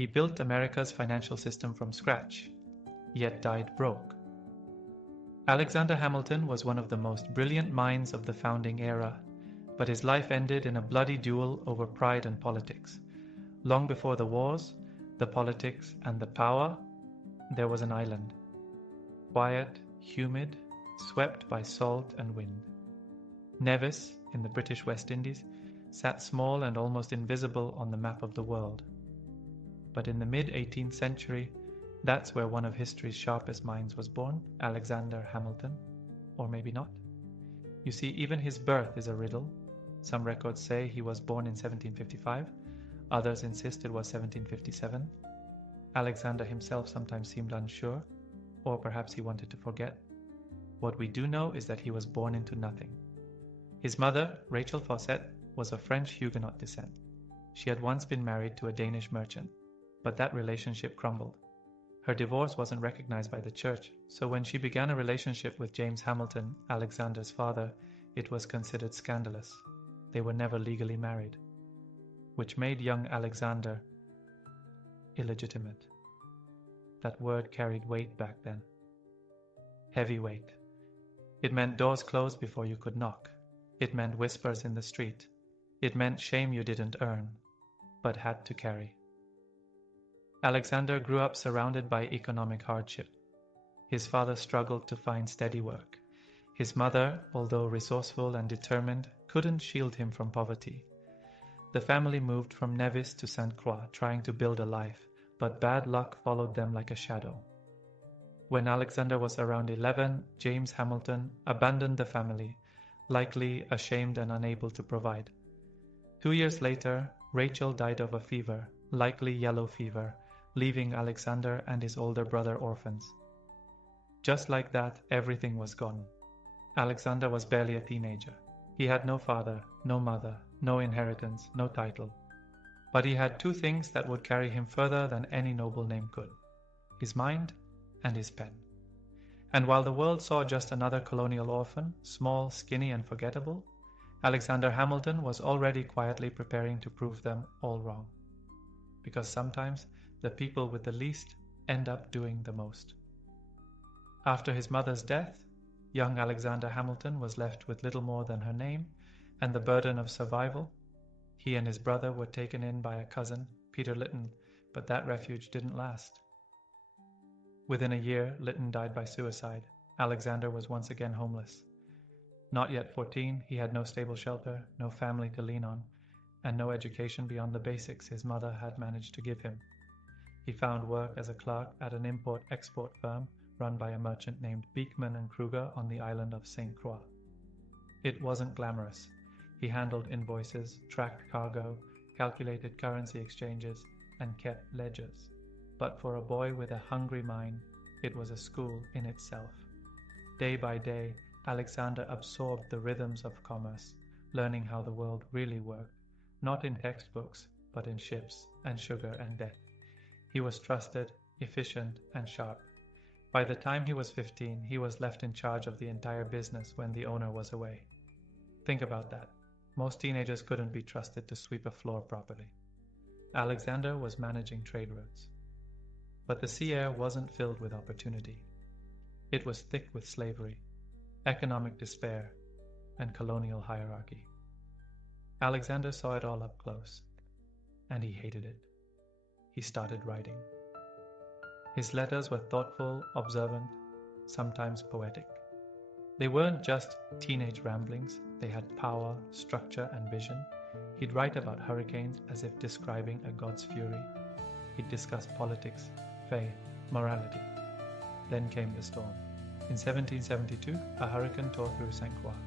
He built America's financial system from scratch, yet died broke. Alexander Hamilton was one of the most brilliant minds of the founding era, but his life ended in a bloody duel over pride and politics. Long before the wars, the politics, and the power, there was an island. Quiet, humid, swept by salt and wind. Nevis, in the British West Indies, sat small and almost invisible on the map of the world. But in the mid-18th century, that's where one of history's sharpest minds was born, Alexander Hamilton. Or maybe not. You see, even his birth is a riddle. Some records say he was born in 1755, others insist it was 1757. Alexander himself sometimes seemed unsure, or perhaps he wanted to forget. What we do know is that he was born into nothing. His mother, Rachel Fawcett, was of French Huguenot descent. She had once been married to a Danish merchant, but that relationship crumbled. Her divorce wasn't recognized by the church, so when she began a relationship with James Hamilton, Alexander's father, it was considered scandalous. They were never legally married, which made young Alexander illegitimate. That word carried weight back then. Heavy weight. It meant doors closed before you could knock. It meant whispers in the street. It meant shame you didn't earn, but had to carry. Alexander grew up surrounded by economic hardship. His father struggled to find steady work. His mother, although resourceful and determined, couldn't shield him from poverty. The family moved from Nevis to St. Croix, trying to build a life, but bad luck followed them like a shadow. When Alexander was around 11, James Hamilton abandoned the family, likely ashamed and unable to provide. 2 years later, Rachel died of a fever, likely yellow fever, leaving Alexander and his older brother orphans. Just like that, everything was gone. Alexander was barely a teenager. He had no father, no mother, no inheritance, no title. But he had two things that would carry him further than any noble name could: his mind and his pen. And while the world saw just another colonial orphan, small, skinny, and forgettable, Alexander Hamilton was already quietly preparing to prove them all wrong. Because sometimes the people with the least end up doing the most. After his mother's death, young Alexander Hamilton was left with little more than her name and the burden of survival. He and his brother were taken in by a cousin, Peter Lytton, but that refuge didn't last. Within a year, Lytton died by suicide. Alexander was once again homeless. Not yet 14, he had no stable shelter, no family to lean on, and no education beyond the basics his mother had managed to give him. He found work as a clerk at an import-export firm run by a merchant named Beekman and Kruger on the island of St. Croix. It wasn't glamorous. He handled invoices, tracked cargo, calculated currency exchanges, and kept ledgers. But for a boy with a hungry mind, it was a school in itself. Day by day, Alexander absorbed the rhythms of commerce, learning how the world really worked, not in textbooks, but in ships and sugar and debt. He was trusted, efficient, and sharp. By the time he was 15, he was left in charge of the entire business when the owner was away. Think about that. Most teenagers couldn't be trusted to sweep a floor properly. Alexander was managing trade routes. But the sea air wasn't filled with opportunity. It was thick with slavery, economic despair, and colonial hierarchy. Alexander saw it all up close, and he hated it. He started writing. His letters were thoughtful, observant, sometimes poetic. They weren't just teenage ramblings, they had power, structure, and vision. He'd write about hurricanes as if describing a god's fury. He'd discuss politics, faith, morality. Then came the storm. In 1772, a hurricane tore through St. Croix.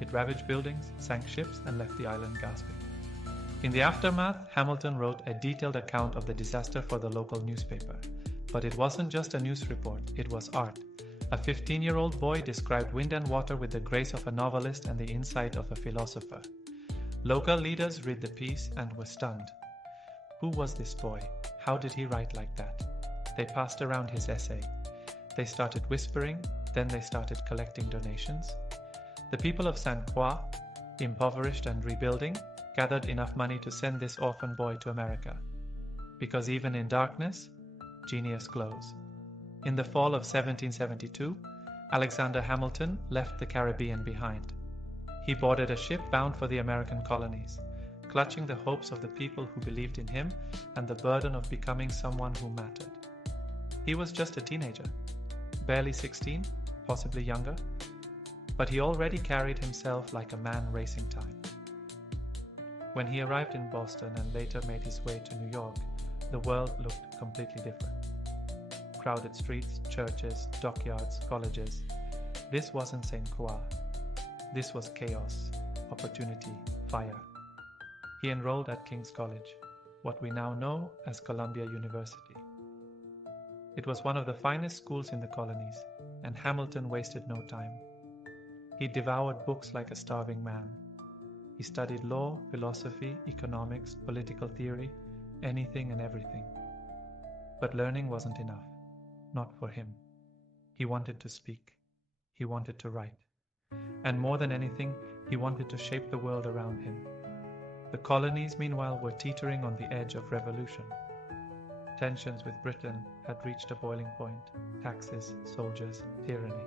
It ravaged buildings, sank ships, and left the island gasping. In the aftermath, Hamilton wrote a detailed account of the disaster for the local newspaper. But it wasn't just a news report, it was art. A 15-year-old boy described wind and water with the grace of a novelist and the insight of a philosopher. Local leaders read the piece and were stunned. Who was this boy? How did he write like that? They passed around his essay. They started whispering, then they started collecting donations. The people of St. Croix, impoverished and rebuilding, gathered enough money to send this orphan boy to America. because even in darkness, genius glows. In the fall of 1772, Alexander Hamilton left the Caribbean behind. He boarded a ship bound for the American colonies, clutching the hopes of the people who believed in him and the burden of becoming someone who mattered. He was just a teenager, barely 16, possibly younger, but he already carried himself like a man racing time. When he arrived in Boston and later made his way to New York, the world looked completely different. Crowded streets, churches, dockyards, colleges. This wasn't St. Croix. This was chaos, opportunity, fire. He enrolled at King's College, what we now know as Columbia University. It was one of the finest schools in the colonies, and Hamilton wasted no time. He devoured books like a starving man. He studied law, philosophy, economics, political theory, anything and everything. But learning wasn't enough. Not for him. He wanted to speak. He wanted to write. And more than anything, he wanted to shape the world around him. The colonies, meanwhile, were teetering on the edge of revolution. Tensions with Britain had reached a boiling point. Taxes, soldiers, tyranny.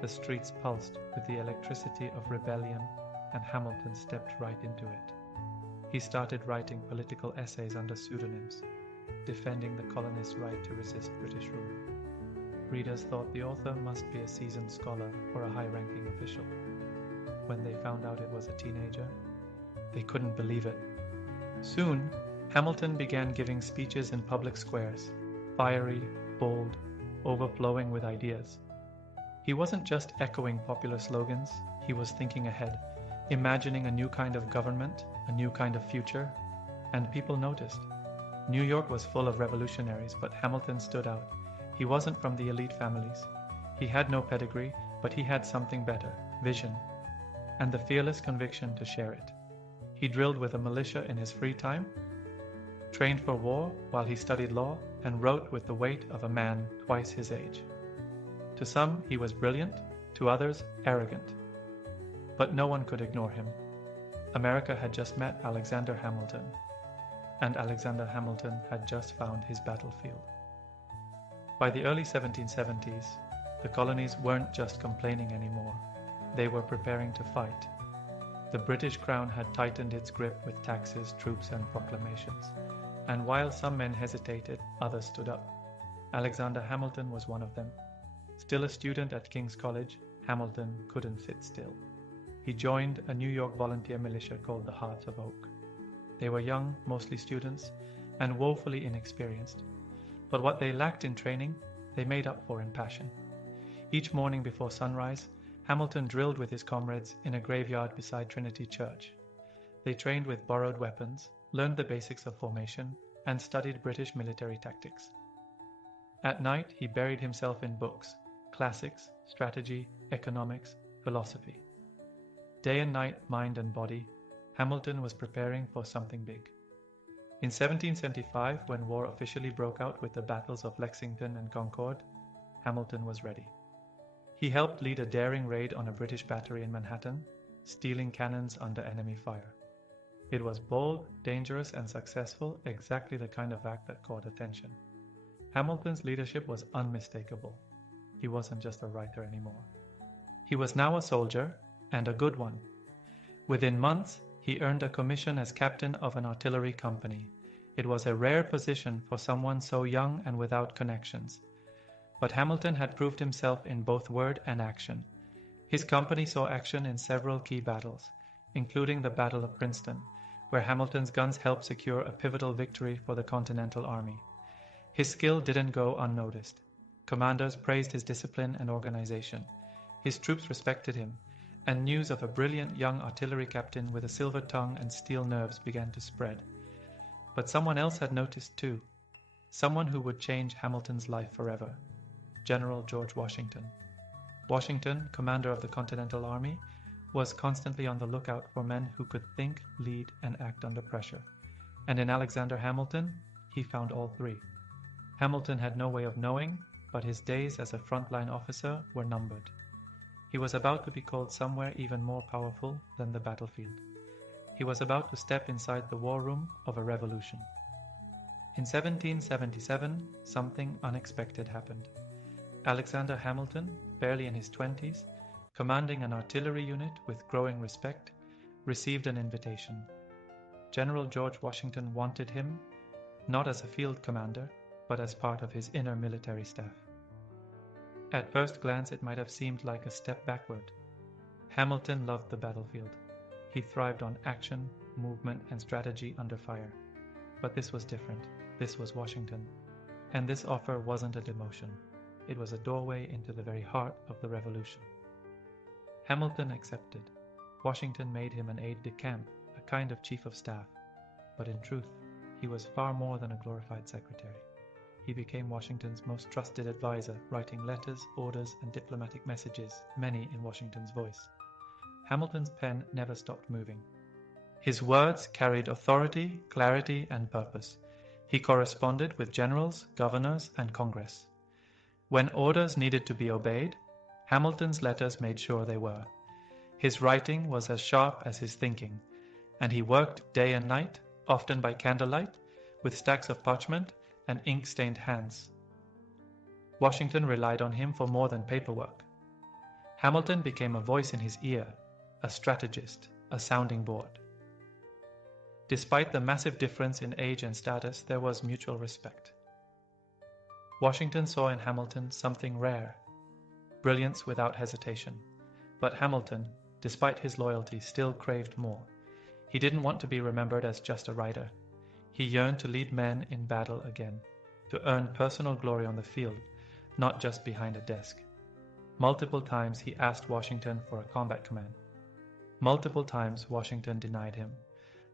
The streets pulsed with the electricity of rebellion, and Hamilton stepped right into it. He started writing political essays under pseudonyms, defending the colonists' right to resist British rule. Readers thought the author must be a seasoned scholar or a high-ranking official. When they found out it was a teenager, they couldn't believe it. Soon, Hamilton began giving speeches in public squares, fiery, bold, overflowing with ideas. He wasn't just echoing popular slogans, he was thinking ahead, imagining a new kind of government, a new kind of future, and people noticed. New York was full of revolutionaries, but Hamilton stood out. He wasn't from the elite families. He had no pedigree, but he had something better, vision, and the fearless conviction to share it. He drilled with a militia in his free time, trained for war while he studied law, and wrote with the weight of a man twice his age. To some, he was brilliant, to others, arrogant. But no one could ignore him. America had just met Alexander Hamilton, and Alexander Hamilton had just found his battlefield. By the early 1770s, the colonies weren't just complaining anymore. They were preparing to fight. The British Crown had tightened its grip with taxes, troops, and proclamations. And while some men hesitated, others stood up. Alexander Hamilton was one of them. Still a student at King's College, Hamilton couldn't sit still. He joined a New York volunteer militia called the Hearts of Oak. They were young, mostly students, and woefully inexperienced. But what they lacked in training, they made up for in passion. Each morning before sunrise, Hamilton drilled with his comrades in a graveyard beside Trinity Church. They trained with borrowed weapons, learned the basics of formation, and studied British military tactics. At night, he buried himself in books, classics, strategy, economics, philosophy. Day and night, mind and body, Hamilton was preparing for something big. In 1775, when war officially broke out with the battles of Lexington and Concord, Hamilton was ready. He helped lead a daring raid on a British battery in Manhattan, stealing cannons under enemy fire. It was bold, dangerous, and successful, exactly the kind of act that caught attention. Hamilton's leadership was unmistakable. He wasn't just a writer anymore. He was now a soldier, and a good one. Within months, he earned a commission as captain of an artillery company. It was a rare position for someone so young and without connections. But Hamilton had proved himself in both word and action. His company saw action in several key battles, including the Battle of Princeton, where Hamilton's guns helped secure a pivotal victory for the Continental Army. His skill didn't go unnoticed. Commanders praised his discipline and organization. His troops respected him, and news of a brilliant young artillery captain with a silver tongue and steel nerves began to spread. But someone else had noticed too. Someone who would change Hamilton's life forever. General George Washington. Washington, commander of the Continental Army, was constantly on the lookout for men who could think, lead, and act under pressure. And in Alexander Hamilton, he found all three. Hamilton had no way of knowing, but his days as a frontline officer were numbered. He was about to be called somewhere even more powerful than the battlefield. He was about to step inside the war room of a revolution. In 1777, something unexpected happened. Alexander Hamilton, barely in his 20s, commanding an artillery unit with growing respect, received an invitation. General George Washington wanted him, not as a field commander, but as part of his inner military staff. At first glance, it might have seemed like a step backward. Hamilton loved the battlefield. He thrived on action, movement, and strategy under fire. But this was different. This was Washington. And this offer wasn't a demotion. It was a doorway into the very heart of the Revolution. Hamilton accepted. Washington made him an aide-de-camp, a kind of chief of staff. But in truth, he was far more than a glorified secretary. He became Washington's most trusted advisor, writing letters, orders, and diplomatic messages, many in Washington's voice. Hamilton's pen never stopped moving. His words carried authority, clarity, and purpose. He corresponded with generals, governors, and Congress. When orders needed to be obeyed, Hamilton's letters made sure they were. His writing was as sharp as his thinking, and he worked day and night, often by candlelight, with stacks of parchment and ink-stained hands. Washington relied on him for more than paperwork. Hamilton became a voice in his ear, a strategist, a sounding board. Despite the massive difference in age and status, there was mutual respect. Washington saw in Hamilton something rare, brilliance without hesitation. But Hamilton, despite his loyalty, still craved more. He didn't want to be remembered as just a writer. He yearned to lead men in battle again, to earn personal glory on the field, not just behind a desk. Multiple times he asked Washington for a combat command. Multiple times Washington denied him,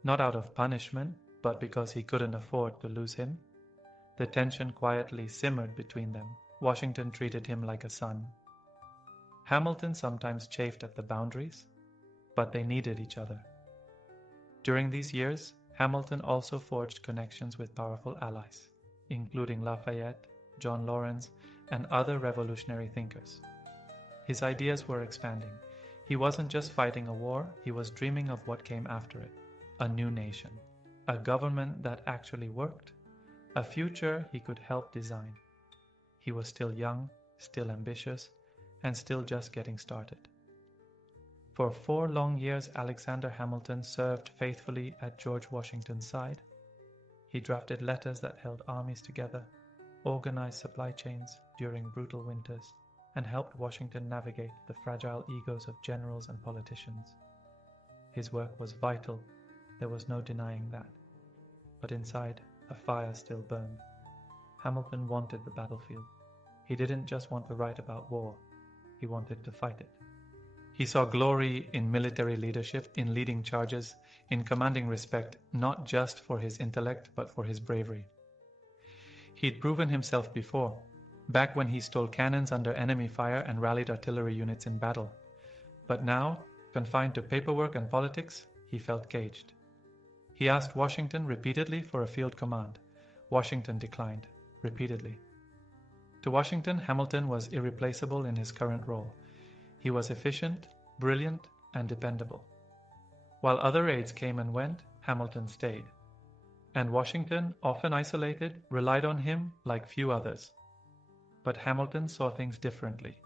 not out of punishment, but because he couldn't afford to lose him. The tension quietly simmered between them. Washington treated him like a son. Hamilton sometimes chafed at the boundaries, but they needed each other. During these years, Hamilton also forged connections with powerful allies, including Lafayette, John Lawrence, and other revolutionary thinkers. His ideas were expanding. He wasn't just fighting a war, he was dreaming of what came after it. A new nation, a government that actually worked, a future he could help design. He was still young, still ambitious, and still just getting started. For 4 long years, Alexander Hamilton served faithfully at George Washington's side. He drafted letters that held armies together, organized supply chains during brutal winters, and helped Washington navigate the fragile egos of generals and politicians. His work was vital, there was no denying that. But inside, a fire still burned. Hamilton wanted the battlefield. He didn't just want to write about war, he wanted to fight it. He saw glory in military leadership, in leading charges, in commanding respect, not just for his intellect, but for his bravery. He'd proven himself before, back when he stole cannons under enemy fire and rallied artillery units in battle. But now, confined to paperwork and politics, he felt caged. He asked Washington repeatedly for a field command. Washington declined, repeatedly. To Washington, Hamilton was irreplaceable in his current role. He was efficient, brilliant, and dependable. While other aides came and went, Hamilton stayed. And Washington, often isolated, relied on him like few others. But Hamilton saw things differently.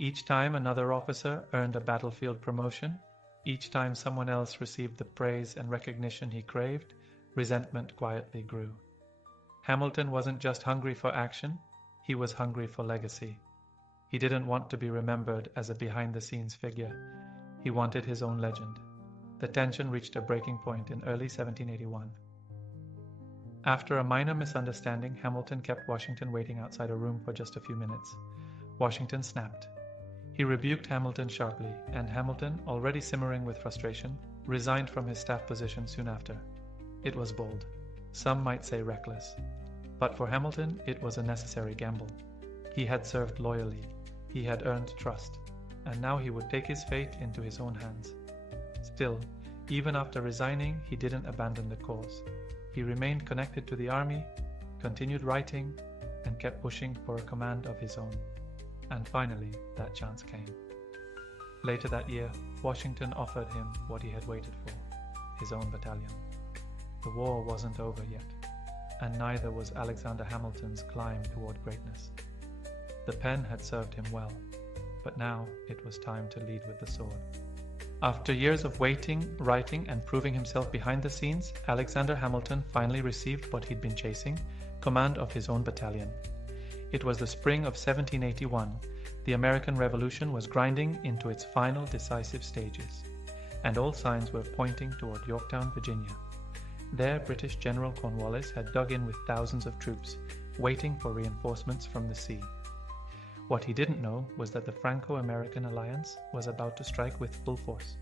Each time another officer earned a battlefield promotion, each time someone else received the praise and recognition he craved, resentment quietly grew. Hamilton wasn't just hungry for action, he was hungry for legacy. He didn't want to be remembered as a behind-the-scenes figure. He wanted his own legend. The tension reached a breaking point in early 1781. After a minor misunderstanding, Hamilton kept Washington waiting outside a room for just a few minutes. Washington snapped. He rebuked Hamilton sharply, and Hamilton, already simmering with frustration, resigned from his staff position soon after. It was bold. Some might say reckless. But for Hamilton, it was a necessary gamble. He had served loyally. He had earned trust. And now he would take his fate into his own hands. Still, even after resigning, he didn't abandon the cause. He remained connected to the army, continued writing, and kept pushing for a command of his own. And finally, that chance came. Later that year, Washington offered him what he had waited for, his own battalion. The war wasn't over yet. and neither was Alexander Hamilton's climb toward greatness. The pen had served him well, but now it was time to lead with the sword. After years of waiting, writing, and proving himself behind the scenes, Alexander Hamilton finally received what he'd been chasing, command of his own battalion. It was the spring of 1781. The American Revolution was grinding into its final decisive stages, and all signs were pointing toward Yorktown, Virginia. There, British General Cornwallis had dug in with thousands of troops, waiting for reinforcements from the sea. What he didn't know was that the Franco-American alliance was about to strike with full force.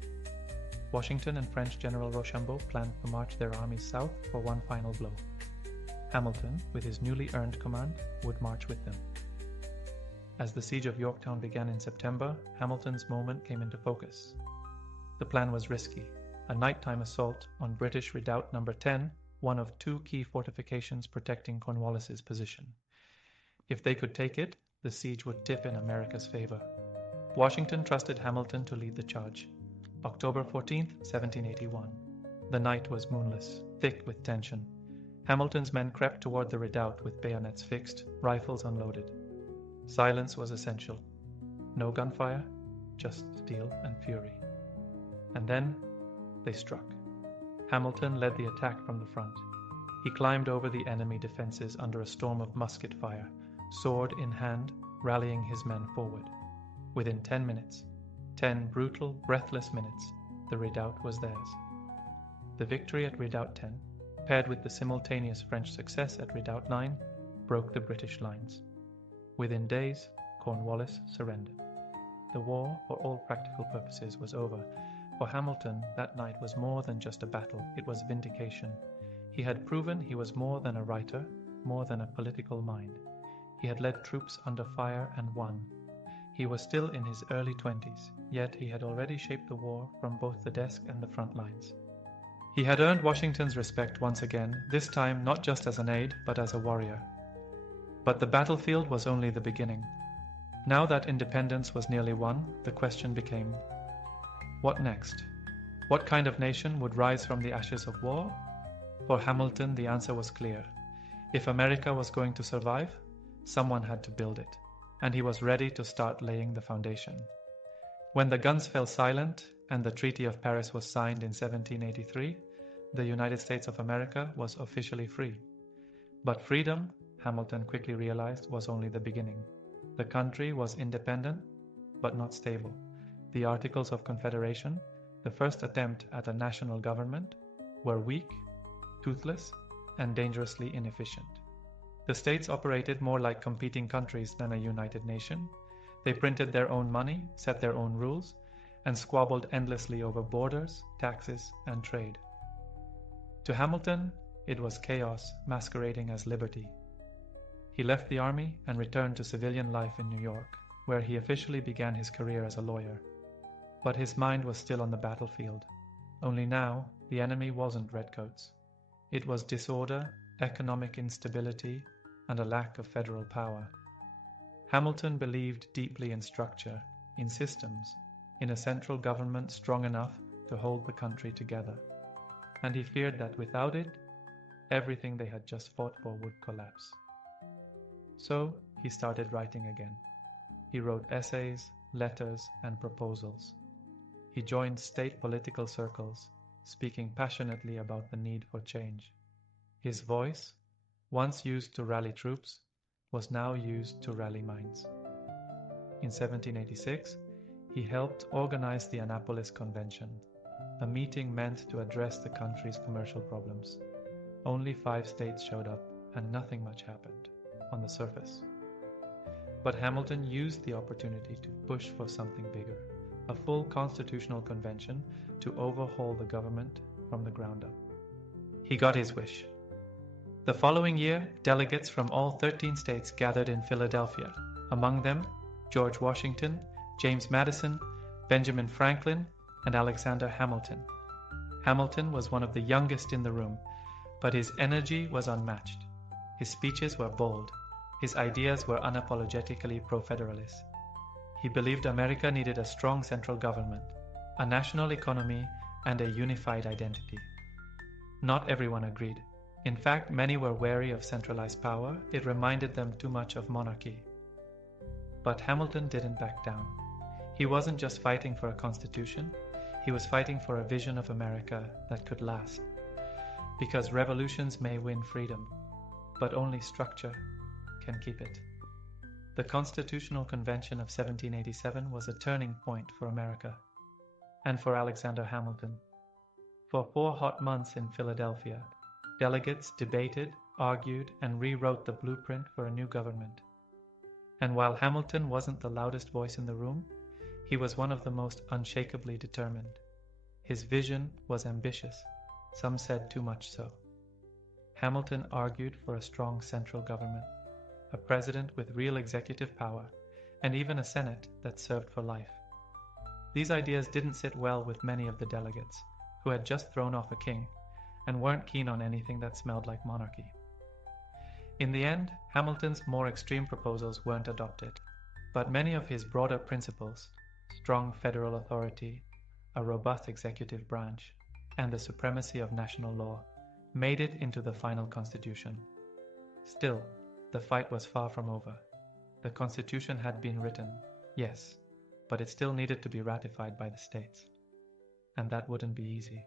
Washington and French General Rochambeau planned to march their armies south for one final blow. Hamilton, with his newly earned command, would march with them. As the siege of Yorktown began in September, Hamilton's moment came into focus. The plan was risky, a nighttime assault on British Redoubt No. 10, one of two key fortifications protecting Cornwallis's position. If they could take it, the siege would tip in America's favor. Washington trusted Hamilton to lead the charge. October 14, 1781. The night was moonless, thick with tension. Hamilton's men crept toward the redoubt with bayonets fixed, rifles unloaded. Silence was essential. No gunfire, just steel and fury. And then they struck. Hamilton led the attack from the front. He climbed over the enemy defenses under a storm of musket fire, sword in hand, rallying his men forward. Within 10 minutes, 10 brutal, breathless minutes, the redoubt was theirs. The victory at Redoubt 10, paired with the simultaneous French success at Redoubt 9, broke the British lines. Within days, Cornwallis surrendered. The war, for all practical purposes, was over. For Hamilton, that night was more than just a battle, it was vindication. He had proven he was more than a writer, more than a political mind. He had led troops under fire and won. He was still in his early 20s, yet he had already shaped the war from both the desk and the front lines. He had earned Washington's respect once again, this time not just as an aide, but as a warrior. But the battlefield was only the beginning. Now that independence was nearly won, the question became, what next? What kind of nation would rise from the ashes of war? For Hamilton, the answer was clear. If America was going to survive, someone had to build it, and he was ready to start laying the foundation. When the guns fell silent and the Treaty of Paris was signed in 1783, the United States of America was officially free. But freedom, Hamilton quickly realized, was only the beginning. The country was independent, but not stable. The Articles of Confederation, the first attempt at a national government, were weak, toothless, and dangerously inefficient. The states operated more like competing countries than a united nation. They printed their own money, set their own rules, and squabbled endlessly over borders, taxes, and trade. To Hamilton, it was chaos masquerading as liberty. He left the army and returned to civilian life in New York, where he officially began his career as a lawyer. But his mind was still on the battlefield. Only now, the enemy wasn't redcoats. It was disorder, economic instability, and a lack of federal power. Hamilton believed deeply in structure, in systems, in a central government strong enough to hold the country together. And he feared that without it, everything they had just fought for would collapse. So he started writing again. He wrote essays, letters, and proposals. He joined state political circles, speaking passionately about the need for change. His voice, once used to rally troops, was now used to rally minds. In 1786, he helped organize the Annapolis Convention, a meeting meant to address the country's commercial problems. Only 5 states showed up, and nothing much happened, on the surface. But Hamilton used the opportunity to push for something bigger, a full constitutional convention to overhaul the government from the ground up. He got his wish. The following year, delegates from all 13 states gathered in Philadelphia, among them George Washington, James Madison, Benjamin Franklin, and Alexander Hamilton. Hamilton was one of the youngest in the room, but his energy was unmatched. His speeches were bold. His ideas were unapologetically pro-federalist. He believed America needed a strong central government, a national economy, and a unified identity. Not everyone agreed. In fact, many were wary of centralized power. It reminded them too much of monarchy. But Hamilton didn't back down. He wasn't just fighting for a constitution, he was fighting for a vision of America that could last. Because revolutions may win freedom, but only structure can keep it. The Constitutional Convention of 1787 was a turning point for America, and for Alexander Hamilton. For 4 hot months in Philadelphia, delegates debated, argued, and rewrote the blueprint for a new government. And while Hamilton wasn't the loudest voice in the room, he was one of the most unshakably determined. His vision was ambitious, some said too much so. Hamilton argued for a strong central government, a president with real executive power, and even a Senate that served for life. These ideas didn't sit well with many of the delegates, who had just thrown off a king and weren't keen on anything that smelled like monarchy. In the end, Hamilton's more extreme proposals weren't adopted, but many of his broader principles, strong federal authority, a robust executive branch, and the supremacy of national law, made it into the final constitution. Still, the fight was far from over. The constitution had been written, yes, but it still needed to be ratified by the states. And that wouldn't be easy.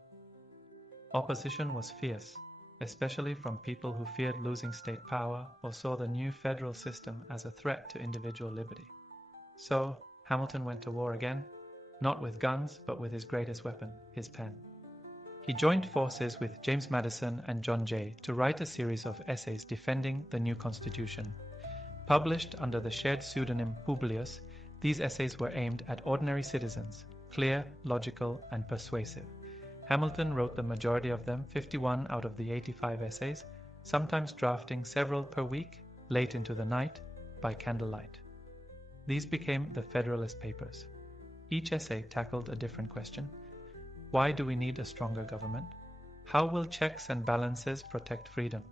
Opposition was fierce, especially from people who feared losing state power or saw the new federal system as a threat to individual liberty. So, Hamilton went to war again, not with guns, but with his greatest weapon, his pen. He joined forces with James Madison and John Jay to write a series of essays defending the new constitution. Published under the shared pseudonym Publius, these essays were aimed at ordinary citizens, clear, logical, and persuasive. Hamilton wrote the majority of them, 51 out of the 85 essays, sometimes drafting several per week, late into the night, by candlelight. These became the Federalist Papers. Each essay tackled a different question. Why do we need a stronger government? How will checks and balances protect freedom?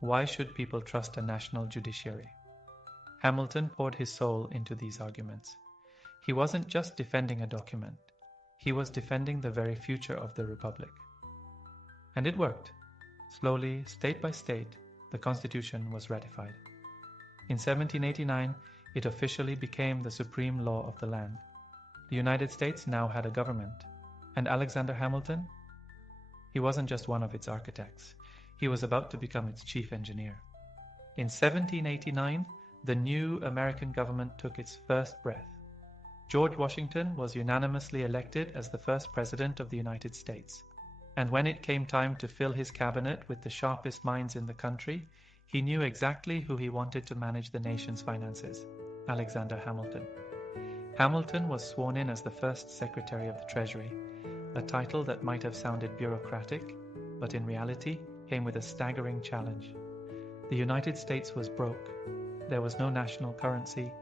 Why should people trust a national judiciary? Hamilton poured his soul into these arguments. He wasn't just defending a document. He was defending the very future of the Republic. And it worked. Slowly, state by state, the Constitution was ratified. In 1789, it officially became the supreme law of the land. The United States now had a government. And Alexander Hamilton? He wasn't just one of its architects. He was about to become its chief engineer. In 1789, the new American government took its first breath. George Washington was unanimously elected as the first president of the United States. And when it came time to fill his cabinet with the sharpest minds in the country, he knew exactly who he wanted to manage the nation's finances: Alexander Hamilton. Hamilton was sworn in as the first Secretary of the Treasury, a title that might have sounded bureaucratic, but in reality came with a staggering challenge. The United States was broke. There was no national currency,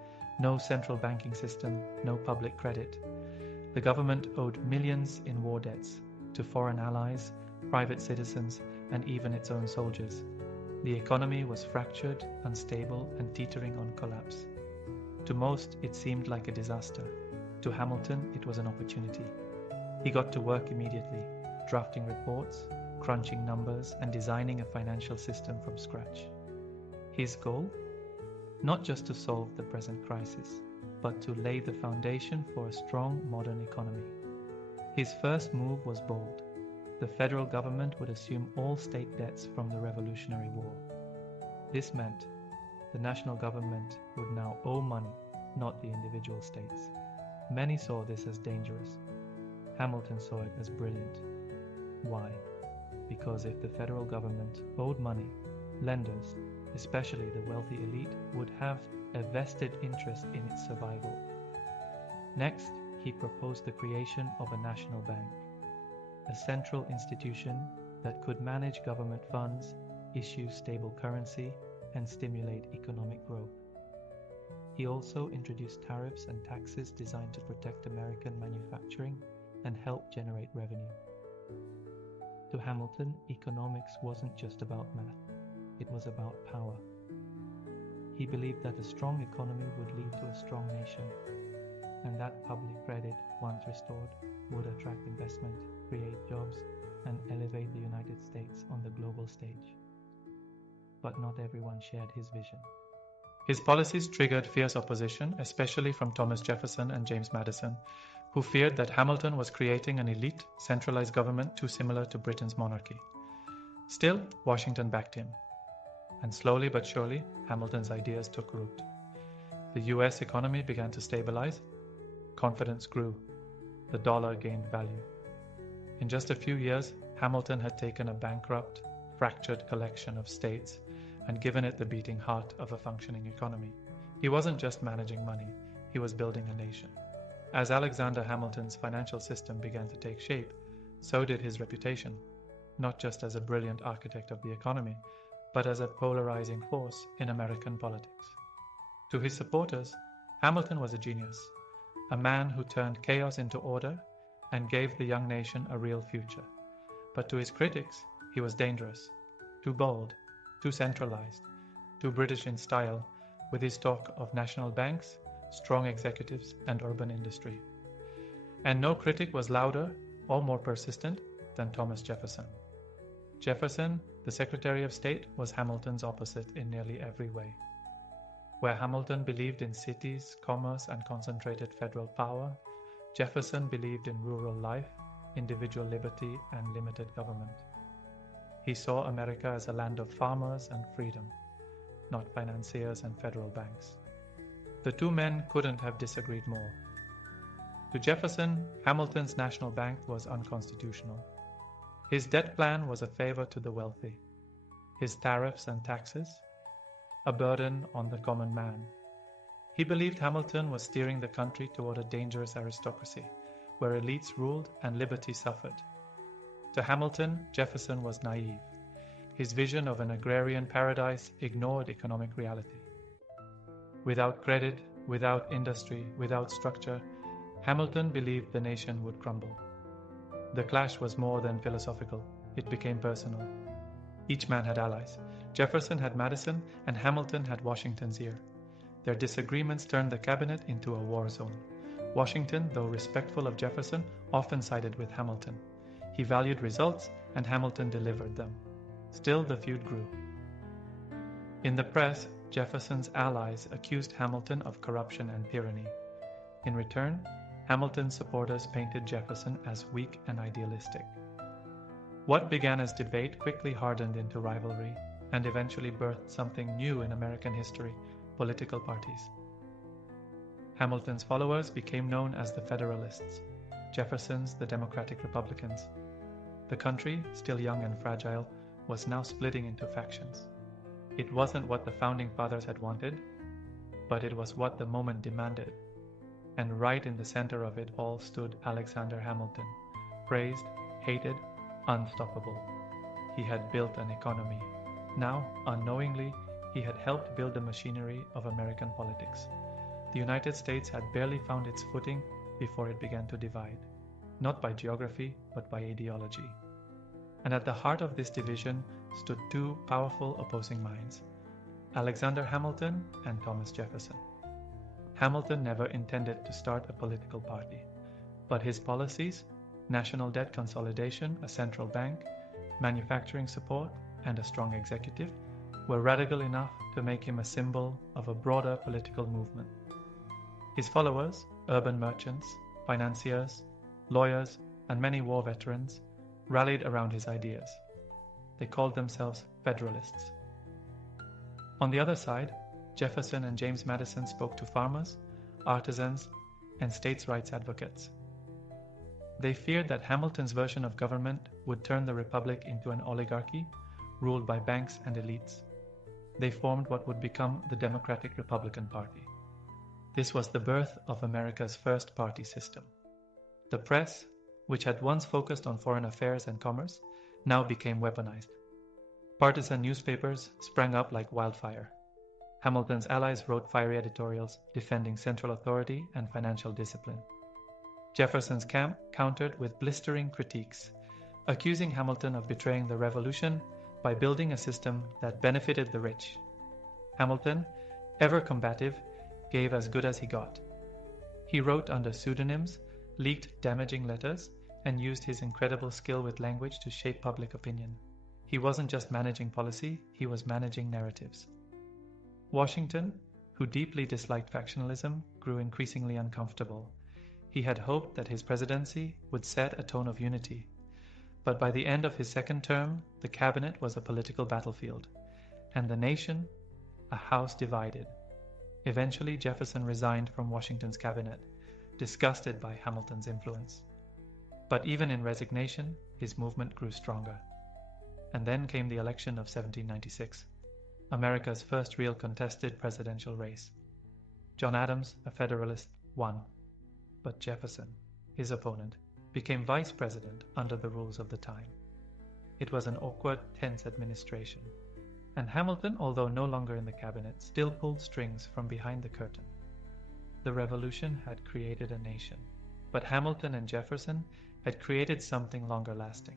no central banking system, no public credit. The government owed millions in war debts to foreign allies, private citizens, and even its own soldiers. The economy was fractured, unstable, and teetering on collapse. To most, it seemed like a disaster. To Hamilton, it was an opportunity. He got to work immediately, drafting reports, crunching numbers, and designing a financial system from scratch. His goal? Not just to solve the present crisis, but to lay the foundation for a strong modern economy. His first move was bold. The federal government would assume all state debts from the Revolutionary War. This meant the national government would now owe money, not the individual states. Many saw this as dangerous. Hamilton saw it as brilliant. Why? Because if the federal government owed money, lenders, especially the wealthy elite, would have a vested interest in its survival. Next, he proposed the creation of a national bank, a central institution that could manage government funds, issue stable currency, and stimulate economic growth. He also introduced tariffs and taxes designed to protect American manufacturing and help generate revenue. To Hamilton, economics wasn't just about math. It was about power. He believed that a strong economy would lead to a strong nation, and that public credit, once restored, would attract investment, create jobs, and elevate the United States on the global stage. But not everyone shared his vision. His policies triggered fierce opposition, especially from Thomas Jefferson and James Madison, who feared that Hamilton was creating an elite, centralized government too similar to Britain's monarchy. Still, Washington backed him. And slowly but surely, Hamilton's ideas took root. The US economy began to stabilize. Confidence grew. The dollar gained value. In just a few years, Hamilton had taken a bankrupt, fractured collection of states and given it the beating heart of a functioning economy. He wasn't just managing money, he was building a nation. As Alexander Hamilton's financial system began to take shape, so did his reputation, not just as a brilliant architect of the economy, but as a polarizing force in American politics. To his supporters, Hamilton was a genius, a man who turned chaos into order and gave the young nation a real future. But to his critics, he was dangerous, too bold, too centralized, too British in style, with his talk of national banks, strong executives, and urban industry. And no critic was louder or more persistent than Thomas Jefferson. Jefferson, the Secretary of State, was Hamilton's opposite in nearly every way. Where Hamilton believed in cities, commerce, and concentrated federal power, Jefferson believed in rural life, individual liberty, and limited government. He saw America as a land of farmers and freedom, not financiers and federal banks. The two men couldn't have disagreed more. To Jefferson, Hamilton's national bank was unconstitutional. His debt plan was a favor to the wealthy. His tariffs and taxes, a burden on the common man. He believed Hamilton was steering the country toward a dangerous aristocracy, where elites ruled and liberty suffered. To Hamilton, Jefferson was naive. His vision of an agrarian paradise ignored economic reality. Without credit, without industry, without structure, Hamilton believed the nation would crumble. The clash was more than philosophical, it became personal. Each man had allies. Jefferson had Madison, and Hamilton had Washington's ear. Their disagreements turned the cabinet into a war zone. Washington, though respectful of Jefferson, often sided with Hamilton. He valued results, and Hamilton delivered them. Still, the feud grew. In the press, Jefferson's allies accused Hamilton of corruption and tyranny. In return, Hamilton's supporters painted Jefferson as weak and idealistic. What began as debate quickly hardened into rivalry and eventually birthed something new in American history: political parties. Hamilton's followers became known as the Federalists, Jefferson's the Democratic Republicans. The country, still young and fragile, was now splitting into factions. It wasn't what the Founding Fathers had wanted, but it was what the moment demanded. And right in the center of it all stood Alexander Hamilton, praised, hated, unstoppable. He had built an economy. Now, unknowingly, he had helped build the machinery of American politics. The United States had barely found its footing before it began to divide, not by geography, but by ideology. And at the heart of this division stood two powerful opposing minds: Alexander Hamilton and Thomas Jefferson. Hamilton never intended to start a political party, but his policies, national debt consolidation, a central bank, manufacturing support, and a strong executive, were radical enough to make him a symbol of a broader political movement. His followers, urban merchants, financiers, lawyers, and many war veterans, rallied around his ideas. They called themselves Federalists. On the other side, Jefferson and James Madison spoke to farmers, artisans, and states' rights advocates. They feared that Hamilton's version of government would turn the republic into an oligarchy ruled by banks and elites. They formed what would become the Democratic Republican Party. This was the birth of America's first party system. The press, which had once focused on foreign affairs and commerce, now became weaponized. Partisan newspapers sprang up like wildfire. Hamilton's allies wrote fiery editorials defending central authority and financial discipline. Jefferson's camp countered with blistering critiques, accusing Hamilton of betraying the revolution by building a system that benefited the rich. Hamilton, ever combative, gave as good as he got. He wrote under pseudonyms, leaked damaging letters, and used his incredible skill with language to shape public opinion. He wasn't just managing policy, he was managing narratives. Washington, who deeply disliked factionalism, grew increasingly uncomfortable. He had hoped that his presidency would set a tone of unity. But by the end of his second term, the cabinet was a political battlefield, and the nation a house divided. Eventually, Jefferson resigned from Washington's cabinet, disgusted by Hamilton's influence. But even in resignation, his movement grew stronger. And then came the election of 1796, America's first real contested presidential race. John Adams, a Federalist, won. But Jefferson, his opponent, became vice president under the rules of the time. It was an awkward, tense administration. And Hamilton, although no longer in the cabinet, still pulled strings from behind the curtain. The revolution had created a nation, but Hamilton and Jefferson had created something longer lasting,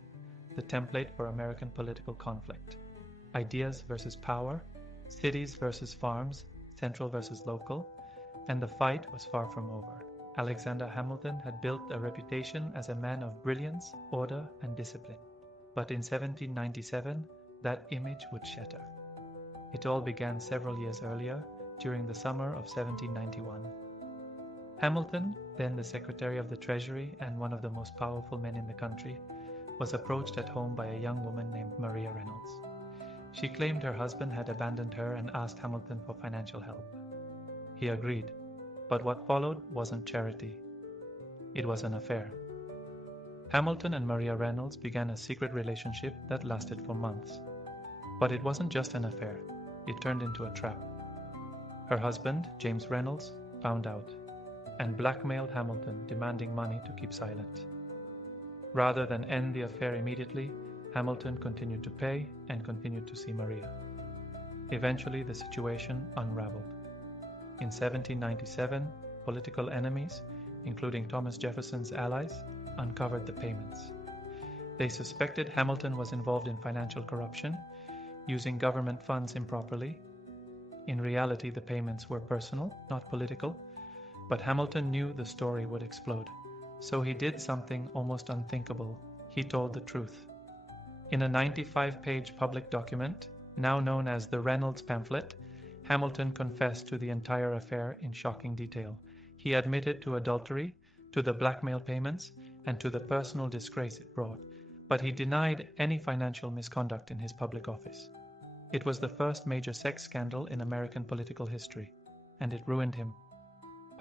the template for American political conflict. Ideas versus power, cities versus farms, central versus local, and the fight was far from over. Alexander Hamilton had built a reputation as a man of brilliance, order, and discipline. But in 1797, that image would shatter. It all began several years earlier, during the summer of 1791. Hamilton, then the Secretary of the Treasury and one of the most powerful men in the country, was approached at home by a young woman named Maria Reynolds. She claimed her husband had abandoned her and asked Hamilton for financial help. He agreed, but what followed wasn't charity. It was an affair. Hamilton and Maria Reynolds began a secret relationship that lasted for months. But it wasn't just an affair, it turned into a trap. Her husband, James Reynolds, found out and blackmailed Hamilton, demanding money to keep silent. Rather than end the affair immediately, Hamilton continued to pay and continued to see Maria. Eventually, the situation unraveled. In 1797, political enemies, including Thomas Jefferson's allies, uncovered the payments. They suspected Hamilton was involved in financial corruption, using government funds improperly. In reality, the payments were personal, not political, but Hamilton knew the story would explode. So he did something almost unthinkable. He told the truth. In a 95-page public document, now known as the Reynolds pamphlet, Hamilton confessed to the entire affair in shocking detail. He admitted to adultery, to the blackmail payments, and to the personal disgrace it brought, but he denied any financial misconduct in his public office. It was the first major sex scandal in American political history, and it ruined him.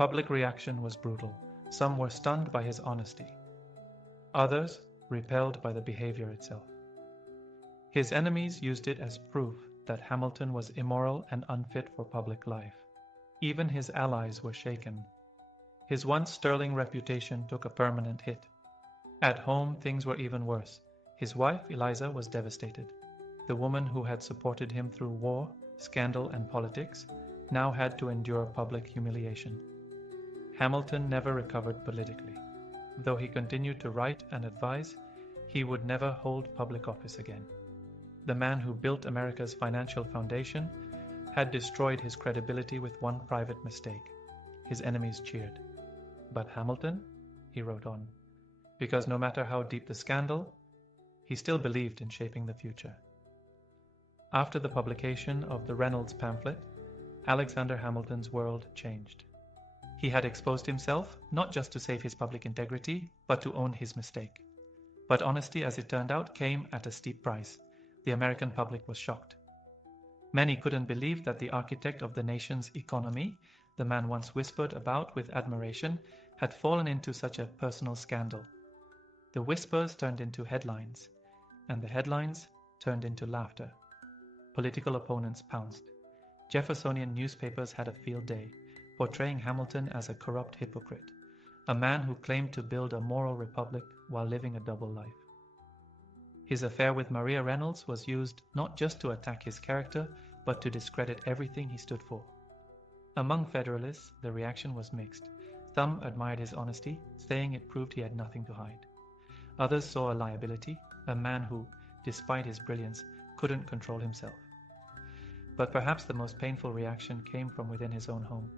Public reaction was brutal. Some were stunned by his honesty. Others repelled by the behavior itself. His enemies used it as proof that Hamilton was immoral and unfit for public life. Even his allies were shaken. His once sterling reputation took a permanent hit. At home, things were even worse. His wife, Eliza, was devastated. The woman who had supported him through war, scandal, and politics now had to endure public humiliation. Hamilton never recovered politically. Though he continued to write and advise, he would never hold public office again. The man who built America's financial foundation had destroyed his credibility with one private mistake. His enemies cheered. But Hamilton, he wrote on, because no matter how deep the scandal, he still believed in shaping the future. After the publication of the Reynolds pamphlet, Alexander Hamilton's world changed. He had exposed himself, not just to save his public integrity, but to own his mistake. But honesty, as it turned out, came at a steep price. The American public was shocked. Many couldn't believe that the architect of the nation's economy, the man once whispered about with admiration, had fallen into such a personal scandal. The whispers turned into headlines, and the headlines turned into laughter. Political opponents pounced. Jeffersonian newspapers had a field day, portraying Hamilton as a corrupt hypocrite, a man who claimed to build a moral republic while living a double life. His affair with Maria Reynolds was used not just to attack his character, but to discredit everything he stood for. Among Federalists, the reaction was mixed. Some admired his honesty, saying it proved he had nothing to hide. Others saw a liability, a man who, despite his brilliance, couldn't control himself. But perhaps the most painful reaction came from within his own home.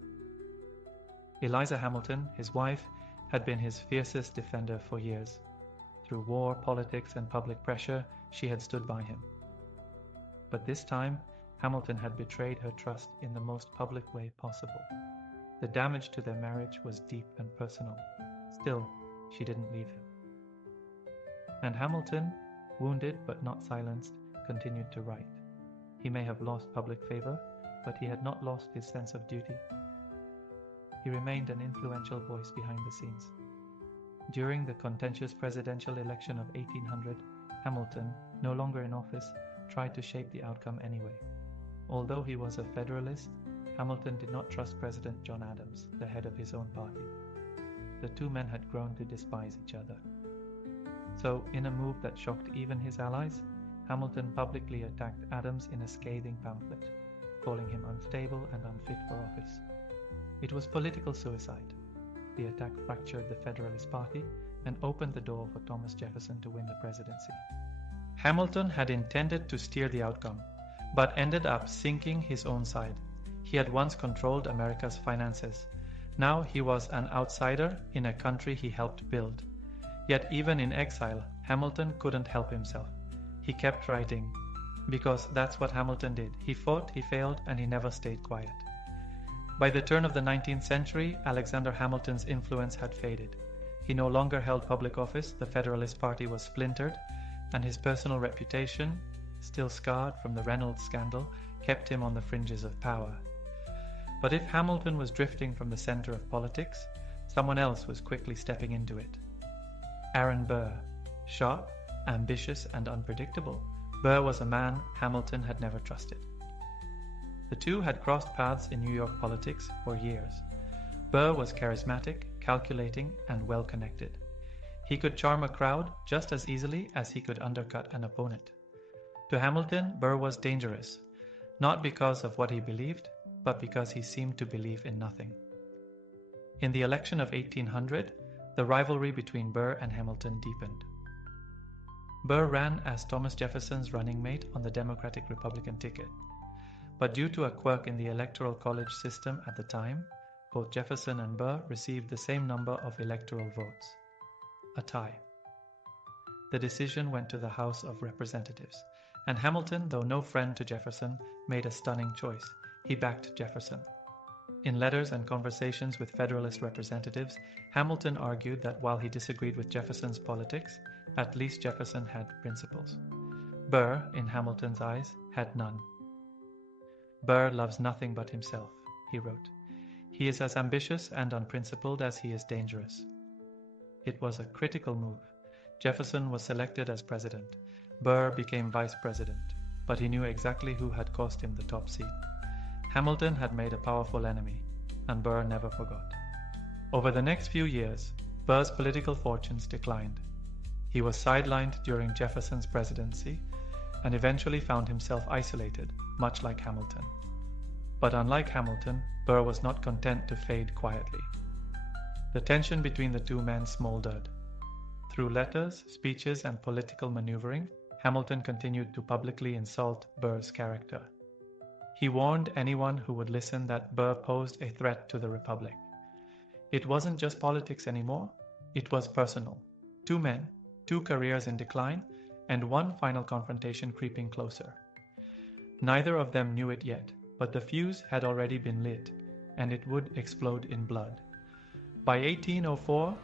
Eliza Hamilton, his wife, had been his fiercest defender for years. Through war, politics, and public pressure, she had stood by him. But this time, Hamilton had betrayed her trust in the most public way possible. The damage to their marriage was deep and personal. Still, she didn't leave him. And Hamilton, wounded but not silenced, continued to write. He may have lost public favor, but he had not lost his sense of duty. He remained an influential voice behind the scenes. During the contentious presidential election of 1800, Hamilton, no longer in office, tried to shape the outcome anyway. Although he was a Federalist, Hamilton did not trust President John Adams, the head of his own party. The two men had grown to despise each other. So, in a move that shocked even his allies, Hamilton publicly attacked Adams in a scathing pamphlet, calling him unstable and unfit for office. It was political suicide. The attack fractured the Federalist Party and opened the door for Thomas Jefferson to win the presidency. Hamilton had intended to steer the outcome, but ended up sinking his own side. He had once controlled America's finances. Now he was an outsider in a country he helped build. Yet even in exile, Hamilton couldn't help himself. He kept writing, because that's what Hamilton did. He fought, he failed, and he never stayed quiet. By the turn of the 19th century, Alexander Hamilton's influence had faded. He no longer held public office, the Federalist Party was splintered, and his personal reputation, still scarred from the Reynolds scandal, kept him on the fringes of power. But if Hamilton was drifting from the center of politics, someone else was quickly stepping into it. Aaron Burr. Sharp, ambitious, and unpredictable, Burr was a man Hamilton had never trusted. The two had crossed paths in New York politics for years. Burr was charismatic, calculating, and well-connected. He could charm a crowd just as easily as he could undercut an opponent. To Hamilton, Burr was dangerous, not because of what he believed, but because he seemed to believe in nothing. In the election of 1800, the rivalry between Burr and Hamilton deepened. Burr ran as Thomas Jefferson's running mate on the Democratic-Republican ticket. But due to a quirk in the Electoral College system at the time, both Jefferson and Burr received the same number of electoral votes. A tie. The decision went to the House of Representatives, and Hamilton, though no friend to Jefferson, made a stunning choice. He backed Jefferson. In letters and conversations with Federalist representatives, Hamilton argued that while he disagreed with Jefferson's politics, at least Jefferson had principles. Burr, in Hamilton's eyes, had none. Burr loves nothing but himself, he wrote. He is as ambitious and unprincipled as he is dangerous. It was a critical move. Jefferson was selected as president. Burr became vice president, but he knew exactly who had cost him the top seat. Hamilton had made a powerful enemy, and Burr never forgot. Over the next few years, Burr's political fortunes declined. He was sidelined during Jefferson's presidency and eventually found himself isolated, much like Hamilton. But unlike Hamilton, Burr was not content to fade quietly. The tension between the two men smoldered. Through letters, speeches, and political maneuvering, Hamilton continued to publicly insult Burr's character. He warned anyone who would listen that Burr posed a threat to the Republic. It wasn't just politics anymore, it was personal. Two men, two careers in decline, and one final confrontation creeping closer. Neither of them knew it yet, but the fuse had already been lit, and it would explode in blood. By 1804,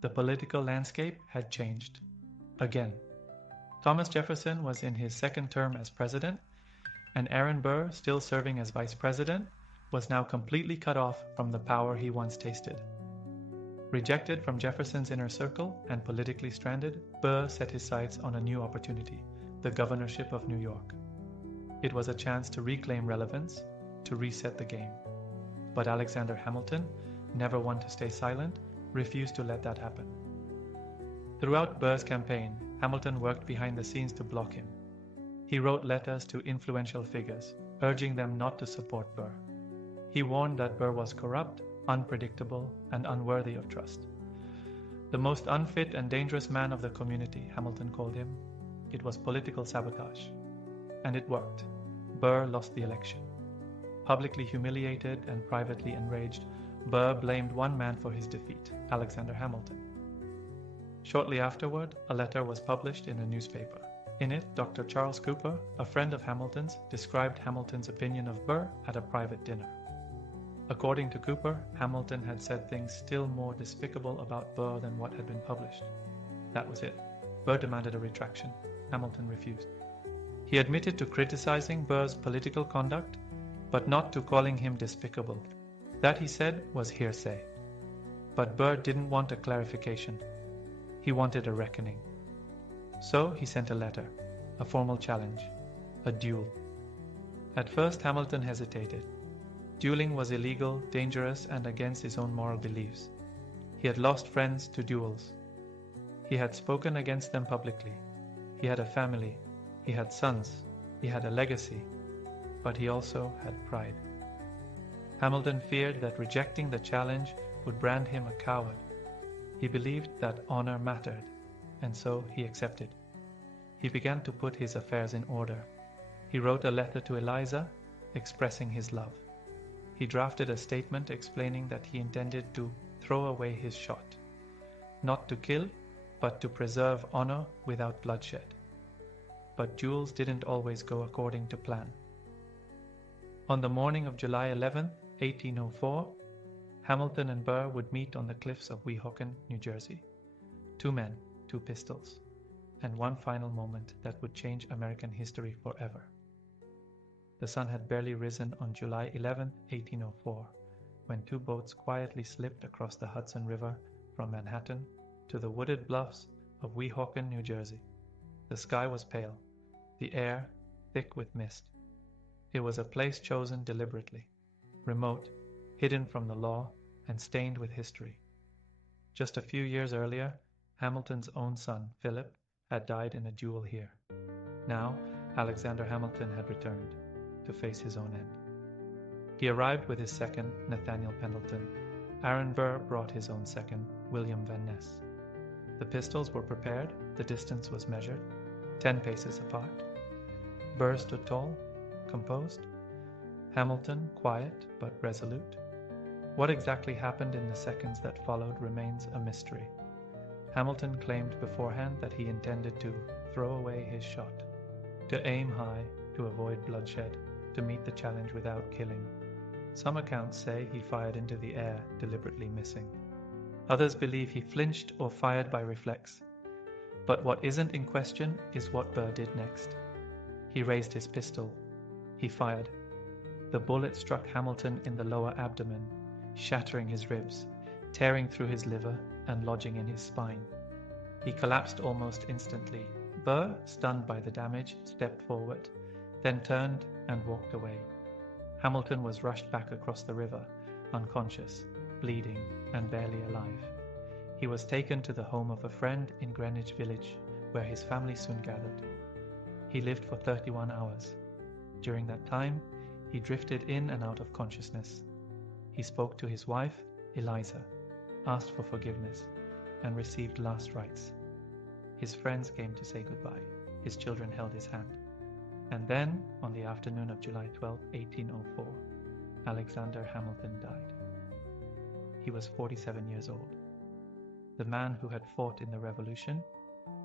the political landscape had changed. Again. Thomas Jefferson was in his second term as president, and Aaron Burr, still serving as vice president, was now completely cut off from the power he once tasted. Rejected from Jefferson's inner circle and politically stranded, Burr set his sights on a new opportunity, the governorship of New York. It was a chance to reclaim relevance, to reset the game. But Alexander Hamilton, never one to stay silent, refused to let that happen. Throughout Burr's campaign, Hamilton worked behind the scenes to block him. He wrote letters to influential figures, urging them not to support Burr. He warned that Burr was corrupt, unpredictable, and unworthy of trust. The most unfit and dangerous man of the community, Hamilton called him. It was political sabotage. And it worked. Burr lost the election. Publicly humiliated and privately enraged, Burr blamed one man for his defeat, Alexander Hamilton. Shortly afterward, a letter was published in a newspaper. In it, Dr. Charles Cooper, a friend of Hamilton's, described Hamilton's opinion of Burr at a private dinner. According to Cooper, Hamilton had said things still more despicable about Burr than what had been published. That was it. Burr demanded a retraction. Hamilton refused. He admitted to criticizing Burr's political conduct, but not to calling him despicable. That, he said, was hearsay. But Burr didn't want a clarification. He wanted a reckoning. So he sent a letter, a formal challenge, a duel. At first, Hamilton hesitated. Dueling was illegal, dangerous, and against his own moral beliefs. He had lost friends to duels. He had spoken against them publicly. He had a family. He had sons. He had a legacy. But he also had pride. Hamilton feared that rejecting the challenge would brand him a coward. He believed that honor mattered, and so he accepted. He began to put his affairs in order. He wrote a letter to Eliza, expressing his love. He drafted a statement explaining that he intended to throw away his shot, not to kill, but to preserve honor without bloodshed. But duels didn't always go according to plan. On the morning of July 11, 1804, Hamilton and Burr would meet on the cliffs of Weehawken, New Jersey. 2 men, 2 pistols, and one final moment that would change American history forever. The sun had barely risen on July 11, 1804, when 2 boats quietly slipped across the Hudson River from Manhattan to the wooded bluffs of Weehawken, New Jersey. The sky was pale, the air thick with mist. It was a place chosen deliberately, remote, hidden from the law, and stained with history. Just a few years earlier, Hamilton's own son, Philip, had died in a duel here. Now, Alexander Hamilton had returned to face his own end. He arrived with his second, Nathaniel Pendleton. Aaron Burr brought his own second, William Van Ness. The pistols were prepared, the distance was measured, 10 paces apart. Burr stood tall, composed. Hamilton quiet but resolute. What exactly happened in the seconds that followed remains a mystery. Hamilton claimed beforehand that he intended to throw away his shot, to aim high, to avoid bloodshed, to meet the challenge without killing. Some accounts say he fired into the air, deliberately missing. Others believe he flinched or fired by reflex. But what isn't in question is what Burr did next. He raised his pistol. He fired. The bullet struck Hamilton in the lower abdomen, shattering his ribs, tearing through his liver, and lodging in his spine. He collapsed almost instantly. Burr, stunned by the damage, stepped forward, then turned and walked away. Hamilton was rushed back across the river, unconscious, bleeding, and barely alive. He was taken to the home of a friend in Greenwich Village, where his family soon gathered. He lived for 31 hours. During that time, he drifted in and out of consciousness. He spoke to his wife, Eliza, asked for forgiveness, and received last rites. His friends came to say goodbye. His children held his hand. And then, on the afternoon of July 12, 1804, Alexander Hamilton died. He was 47 years old. The man who had fought in the Revolution,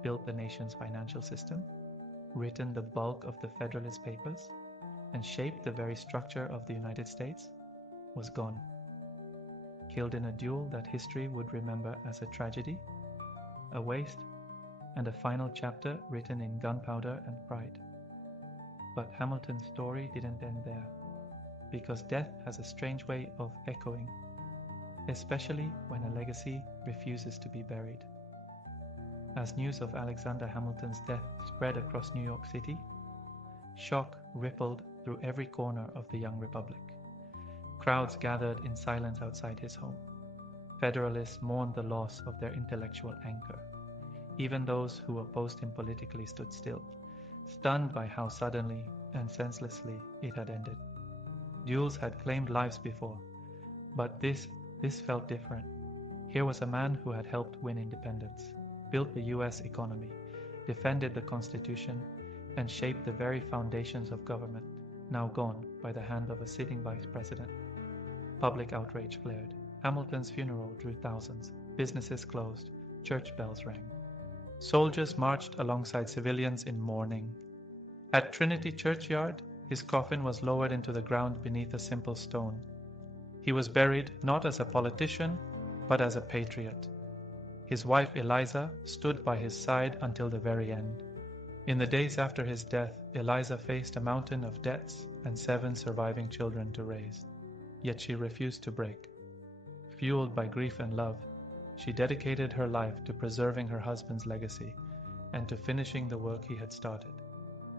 built the nation's financial system, written the bulk of the Federalist Papers, and shaped the very structure of the United States, was gone. Killed in a duel that history would remember as a tragedy, a waste, and a final chapter written in gunpowder and pride. But Hamilton's story didn't end there, because death has a strange way of echoing, especially when a legacy refuses to be buried. As news of Alexander Hamilton's death spread across New York City, shock rippled through every corner of the young republic. Crowds gathered in silence outside his home. Federalists mourned the loss of their intellectual anchor. Even those who opposed him politically stood still, stunned by how suddenly and senselessly it had ended. Duels had claimed lives before, but this felt different. Here was a man who had helped win independence, built the US economy, defended the Constitution, and shaped the very foundations of government, now gone by the hand of a sitting vice president. Public outrage flared. Hamilton's funeral drew thousands. Businesses closed. Church bells rang. Soldiers marched alongside civilians in mourning. At Trinity Churchyard, his coffin was lowered into the ground beneath a simple stone. He was buried not as a politician, but as a patriot. His wife Eliza stood by his side until the very end. In the days after his death, Eliza faced a mountain of debts and 7 surviving children to raise. Yet she refused to break. Fueled by grief and love, she dedicated her life to preserving her husband's legacy and to finishing the work he had started.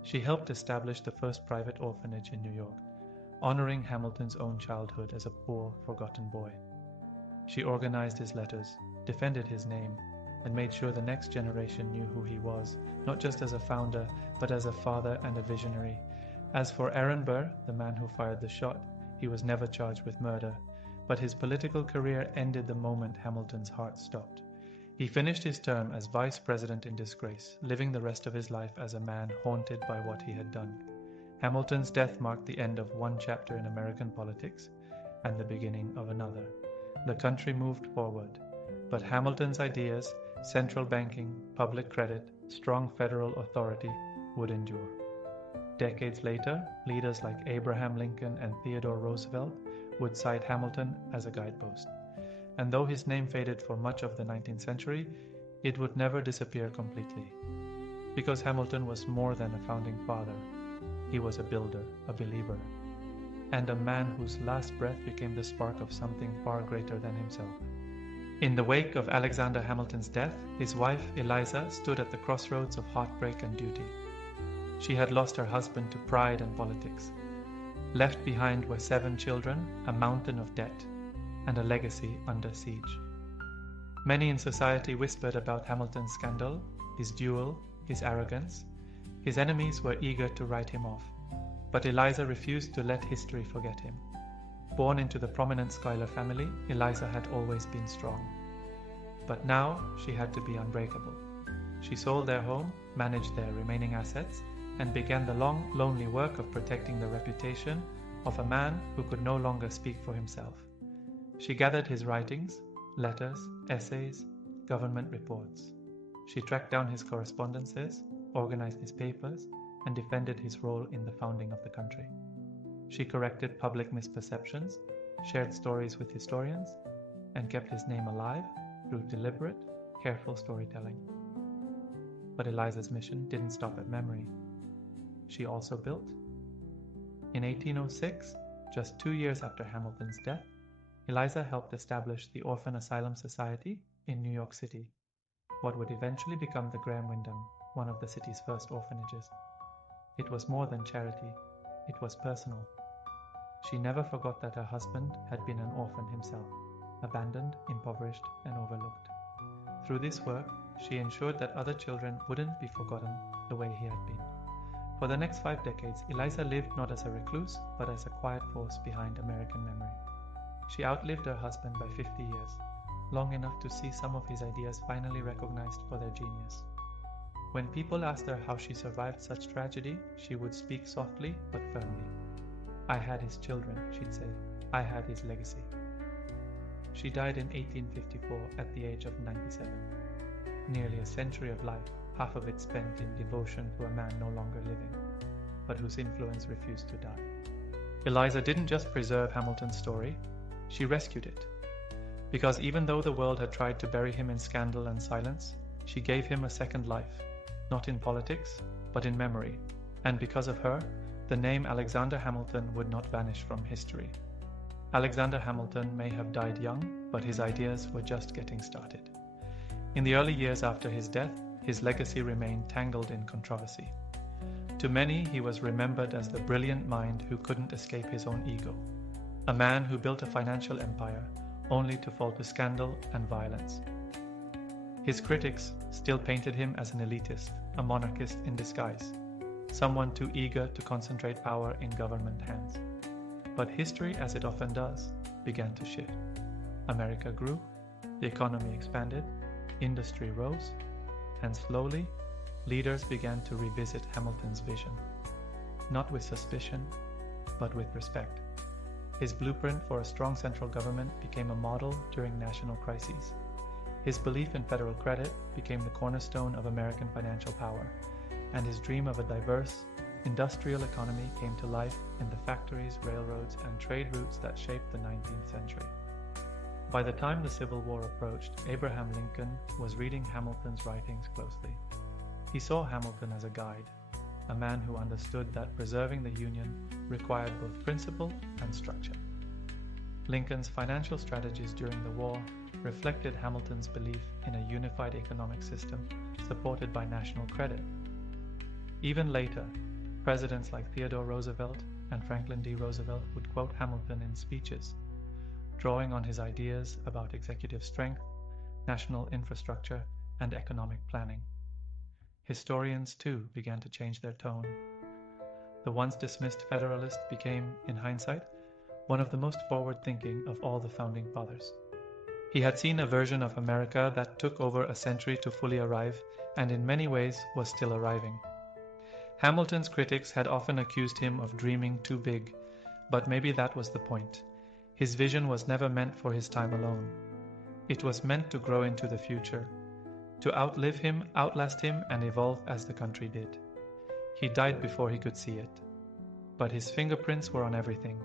She helped establish the first private orphanage in New York, honoring Hamilton's own childhood as a poor, forgotten boy. She organized his letters, defended his name, and made sure the next generation knew who he was, not just as a founder, but as a father and a visionary. As for Aaron Burr, the man who fired the shot, he was never charged with murder, but his political career ended the moment Hamilton's heart stopped. He finished his term as vice president in disgrace, living the rest of his life as a man haunted by what he had done. Hamilton's death marked the end of one chapter in American politics and the beginning of another. The country moved forward, but Hamilton's ideas, central banking, public credit, strong federal authority, would endure. Decades later, leaders like Abraham Lincoln and Theodore Roosevelt would cite Hamilton as a guidepost. And though his name faded for much of the 19th century, it would never disappear completely. Because Hamilton was more than a founding father. He was a builder, a believer, and a man whose last breath became the spark of something far greater than himself. In the wake of Alexander Hamilton's death, his wife Eliza stood at the crossroads of heartbreak and duty. She had lost her husband to pride and politics. Left behind were 7 children, a mountain of debt, and a legacy under siege. Many in society whispered about Hamilton's scandal, his duel, his arrogance. His enemies were eager to write him off, but Eliza refused to let history forget him. Born into the prominent Schuyler family, Eliza had always been strong. But now she had to be unbreakable. She sold their home, managed their remaining assets, and began the long, lonely work of protecting the reputation of a man who could no longer speak for himself. She gathered his writings, letters, essays, government reports. She tracked down his correspondences, organized his papers, and defended his role in the founding of the country. She corrected public misperceptions, shared stories with historians, and kept his name alive through deliberate, careful storytelling. But Eliza's mission didn't stop at memory. She also built. In 1806, just 2 years after Hamilton's death, Eliza helped establish the Orphan Asylum Society in New York City, what would eventually become the Graham Wyndham, one of the city's first orphanages. It was more than charity, it was personal. She never forgot that her husband had been an orphan himself, abandoned, impoverished, and overlooked. Through this work, she ensured that other children wouldn't be forgotten the way he had been. For the next 5 decades, Eliza lived not as a recluse, but as a quiet force behind American memory. She outlived her husband by 50 years, long enough to see some of his ideas finally recognized for their genius. When people asked her how she survived such tragedy, she would speak softly but firmly. "I had his children," she'd say. "I had his legacy." She died in 1854 at the age of 97. Nearly a century of life, half of it spent in devotion to a man no longer living, but whose influence refused to die. Eliza didn't just preserve Hamilton's story, she rescued it. Because even though the world had tried to bury him in scandal and silence, she gave him a second life, not in politics, but in memory. And because of her, the name Alexander Hamilton would not vanish from history. Alexander Hamilton may have died young, but his ideas were just getting started. In the early years after his death, his legacy remained tangled in controversy. To many, he was remembered as the brilliant mind who couldn't escape his own ego, a man who built a financial empire only to fall to scandal and violence. His critics still painted him as an elitist, a monarchist in disguise, someone too eager to concentrate power in government hands. But history, as it often does, began to shift. America grew, the economy expanded, industry rose, and slowly, leaders began to revisit Hamilton's vision. Not with suspicion, but with respect. His blueprint for a strong central government became a model during national crises. His belief in federal credit became the cornerstone of American financial power, and his dream of a diverse, industrial economy came to life in the factories, railroads, and trade routes that shaped the 19th century. By the time the Civil War approached, Abraham Lincoln was reading Hamilton's writings closely. He saw Hamilton as a guide, a man who understood that preserving the Union required both principle and structure. Lincoln's financial strategies during the war reflected Hamilton's belief in a unified economic system supported by national credit. Even later, presidents like Theodore Roosevelt and Franklin D. Roosevelt would quote Hamilton in speeches, drawing on his ideas about executive strength, national infrastructure, and economic planning. Historians, too, began to change their tone. The once dismissed Federalist became, in hindsight, one of the most forward-thinking of all the Founding Fathers. He had seen a version of America that took over a century to fully arrive, and in many ways was still arriving. Hamilton's critics had often accused him of dreaming too big, but maybe that was the point. His vision was never meant for his time alone. It was meant to grow into the future, to outlive him, outlast him, and evolve as the country did. He died before he could see it. But his fingerprints were on everything.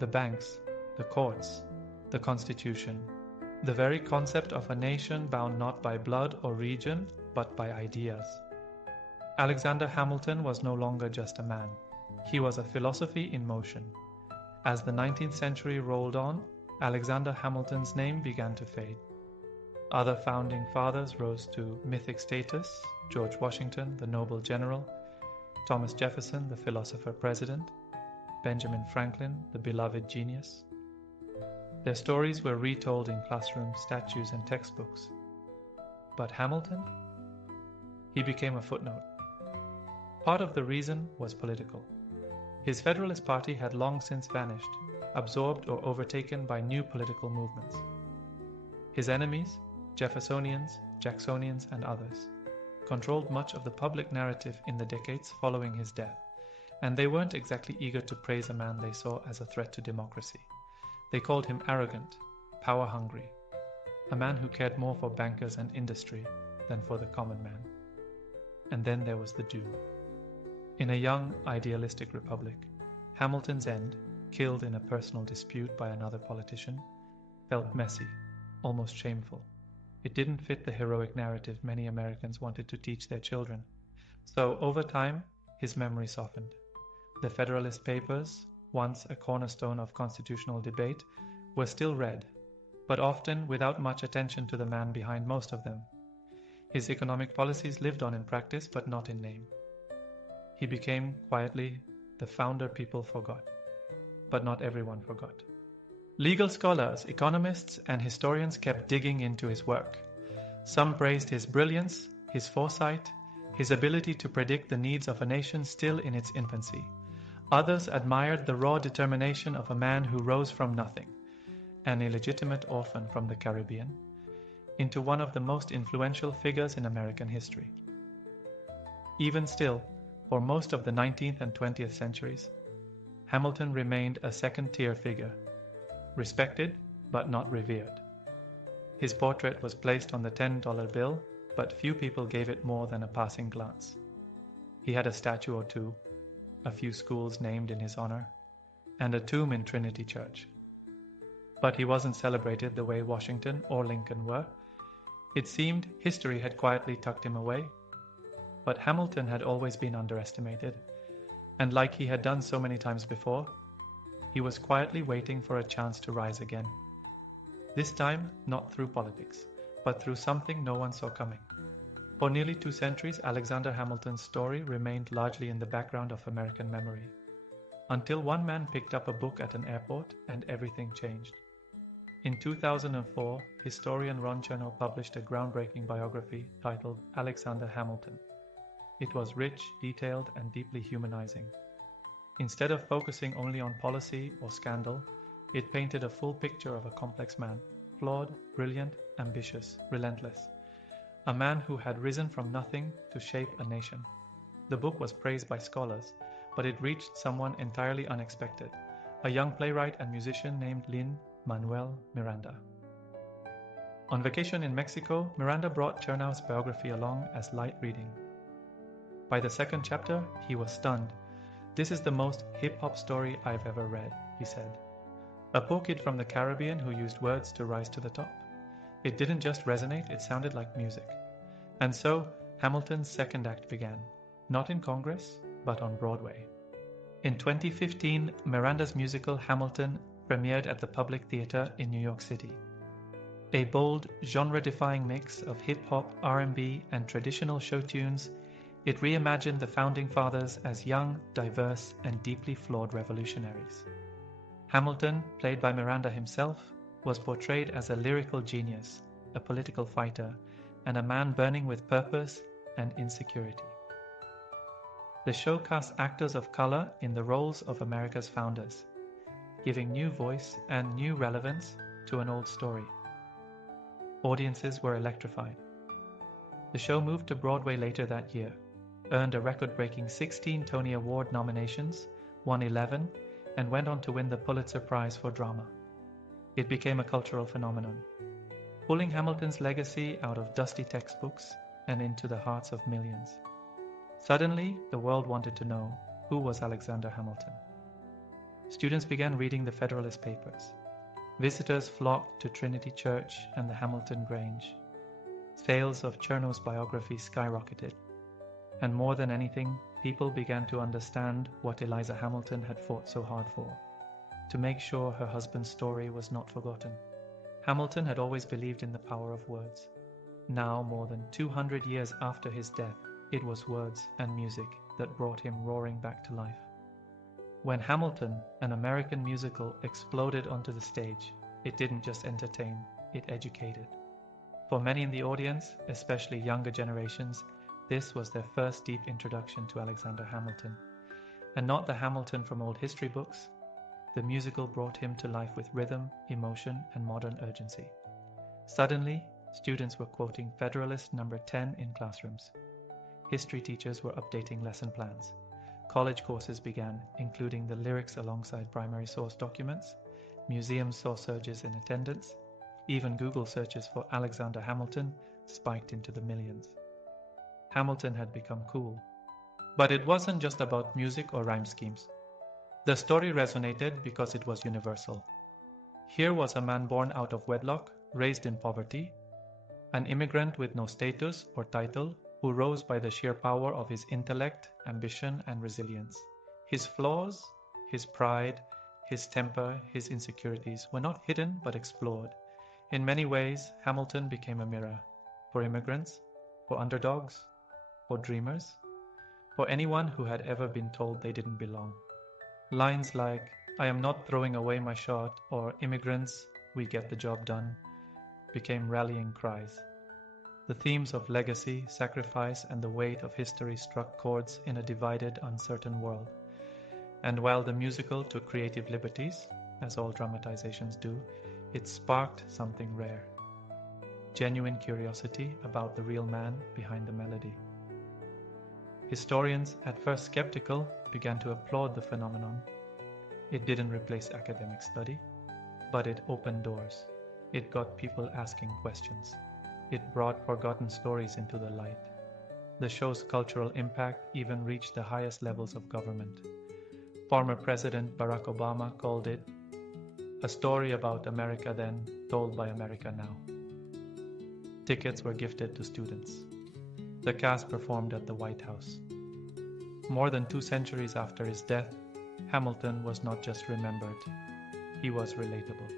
The banks, the courts, the Constitution, the very concept of a nation bound not by blood or region, but by ideas. Alexander Hamilton was no longer just a man. He was a philosophy in motion. As the 19th century rolled on, Alexander Hamilton's name began to fade. Other founding fathers rose to mythic status: George Washington, the noble general; Thomas Jefferson, the philosopher-president; Benjamin Franklin, the beloved genius. Their stories were retold in classrooms, statues, and textbooks. But Hamilton? He became a footnote. Part of the reason was political. His Federalist Party had long since vanished, absorbed or overtaken by new political movements. His enemies, Jeffersonians, Jacksonians, and others, controlled much of the public narrative in the decades following his death, and they weren't exactly eager to praise a man they saw as a threat to democracy. They called him arrogant, power-hungry, a man who cared more for bankers and industry than for the common man. And then there was the doom. In a young, idealistic republic, Hamilton's end, killed in a personal dispute by another politician, felt messy, almost shameful. It didn't fit the heroic narrative many Americans wanted to teach their children. So, over time, his memory softened. The Federalist Papers, once a cornerstone of constitutional debate, were still read, but often without much attention to the man behind most of them. His economic policies lived on in practice, but not in name. He became, quietly, the founder people forgot. But not everyone forgot. Legal scholars, economists, and historians kept digging into his work. Some praised his brilliance, his foresight, his ability to predict the needs of a nation still in its infancy. Others admired the raw determination of a man who rose from nothing, an illegitimate orphan from the Caribbean, into one of the most influential figures in American history. Even still, for most of the 19th and 20th centuries, Hamilton remained a second-tier figure, respected but not revered. His portrait was placed on the $10 bill, but few people gave it more than a passing glance. He had a statue or two, a few schools named in his honor, and a tomb in Trinity Church. But he wasn't celebrated the way Washington or Lincoln were. It seemed history had quietly tucked him away. But Hamilton had always been underestimated, and like he had done so many times before, he was quietly waiting for a chance to rise again. This time, not through politics, but through something no one saw coming. For nearly 2 centuries, Alexander Hamilton's story remained largely in the background of American memory, until one man picked up a book at an airport and everything changed. In 2004, historian Ron Chernow published a groundbreaking biography titled Alexander Hamilton. It was rich, detailed, and deeply humanizing. Instead of focusing only on policy or scandal, it painted a full picture of a complex man, flawed, brilliant, ambitious, relentless. A man who had risen from nothing to shape a nation. The book was praised by scholars, but it reached someone entirely unexpected, a young playwright and musician named Lin-Manuel Miranda. On vacation in Mexico, Miranda brought Chernow's biography along as light reading. By the second chapter, he was stunned. "This is the most hip-hop story I've ever read," he said. A poor kid from the Caribbean who used words to rise to the top. It didn't just resonate, it sounded like music. And so, Hamilton's second act began, not in Congress, but on Broadway. In 2015, Miranda's musical Hamilton premiered at the Public Theater in New York City. A bold, genre-defying mix of hip-hop, R&B, and traditional show tunes, it reimagined the Founding Fathers as young, diverse, and deeply flawed revolutionaries. Hamilton, played by Miranda himself, was portrayed as a lyrical genius, a political fighter, and a man burning with purpose and insecurity. The show cast actors of color in the roles of America's founders, giving new voice and new relevance to an old story. Audiences were electrified. The show moved to Broadway later that year, earned a record-breaking 16 Tony Award nominations, won 11, and went on to win the Pulitzer Prize for Drama. It became a cultural phenomenon, pulling Hamilton's legacy out of dusty textbooks and into the hearts of millions. Suddenly, the world wanted to know, who was Alexander Hamilton? Students began reading the Federalist Papers. Visitors flocked to Trinity Church and the Hamilton Grange. Sales of Chernow's biography skyrocketed. And more than anything, people began to understand what Eliza Hamilton had fought so hard for, to make sure her husband's story was not forgotten. Hamilton had always believed in the power of words. Now, more than 200 years after his death, it was words and music that brought him roaring back to life. When Hamilton, an American musical, exploded onto the stage, it didn't just entertain, it educated. For many in the audience, especially younger generations, this was their first deep introduction to Alexander Hamilton. And not the Hamilton from old history books. The musical brought him to life with rhythm, emotion, and modern urgency. Suddenly, students were quoting Federalist No. 10 in classrooms. History teachers were updating lesson plans. College courses began, including the lyrics alongside primary source documents. Museums saw surges in attendance. Even Google searches for Alexander Hamilton spiked into the millions. Hamilton had become cool. But it wasn't just about music or rhyme schemes. The story resonated because it was universal. Here was a man born out of wedlock, raised in poverty, an immigrant with no status or title, who rose by the sheer power of his intellect, ambition, and resilience. His flaws, his pride, his temper, his insecurities were not hidden but explored. In many ways, Hamilton became a mirror for immigrants, for underdogs, for dreamers, for anyone who had ever been told they didn't belong. Lines like, "I am not throwing away my shot," or "Immigrants, we get the job done," became rallying cries. The themes of legacy, sacrifice, and the weight of history struck chords in a divided, uncertain world. And while the musical took creative liberties, as all dramatizations do, it sparked something rare. Genuine curiosity about the real man behind the melody. Historians, at first skeptical, began to applaud the phenomenon. It didn't replace academic study, but it opened doors. It got people asking questions. It brought forgotten stories into the light. The show's cultural impact even reached the highest levels of government. Former President Barack Obama called it a story about America then, told by America now. Tickets were gifted to students. The cast performed at the White House. More than 2 centuries after his death, Hamilton was not just remembered, he was relatable.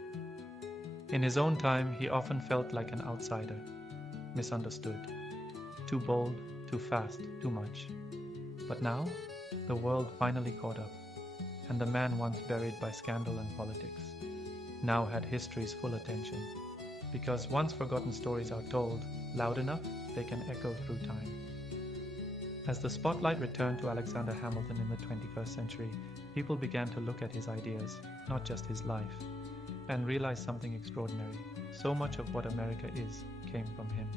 In his own time, he often felt like an outsider, misunderstood, too bold, too fast, too much. But now, the world finally caught up, and the man once buried by scandal and politics now had history's full attention, because once forgotten stories are told loud enough, they can echo through time. As the spotlight returned to Alexander Hamilton in the 21st century, people began to look at his ideas, not just his life, and realize something extraordinary. So much of what America is came from him.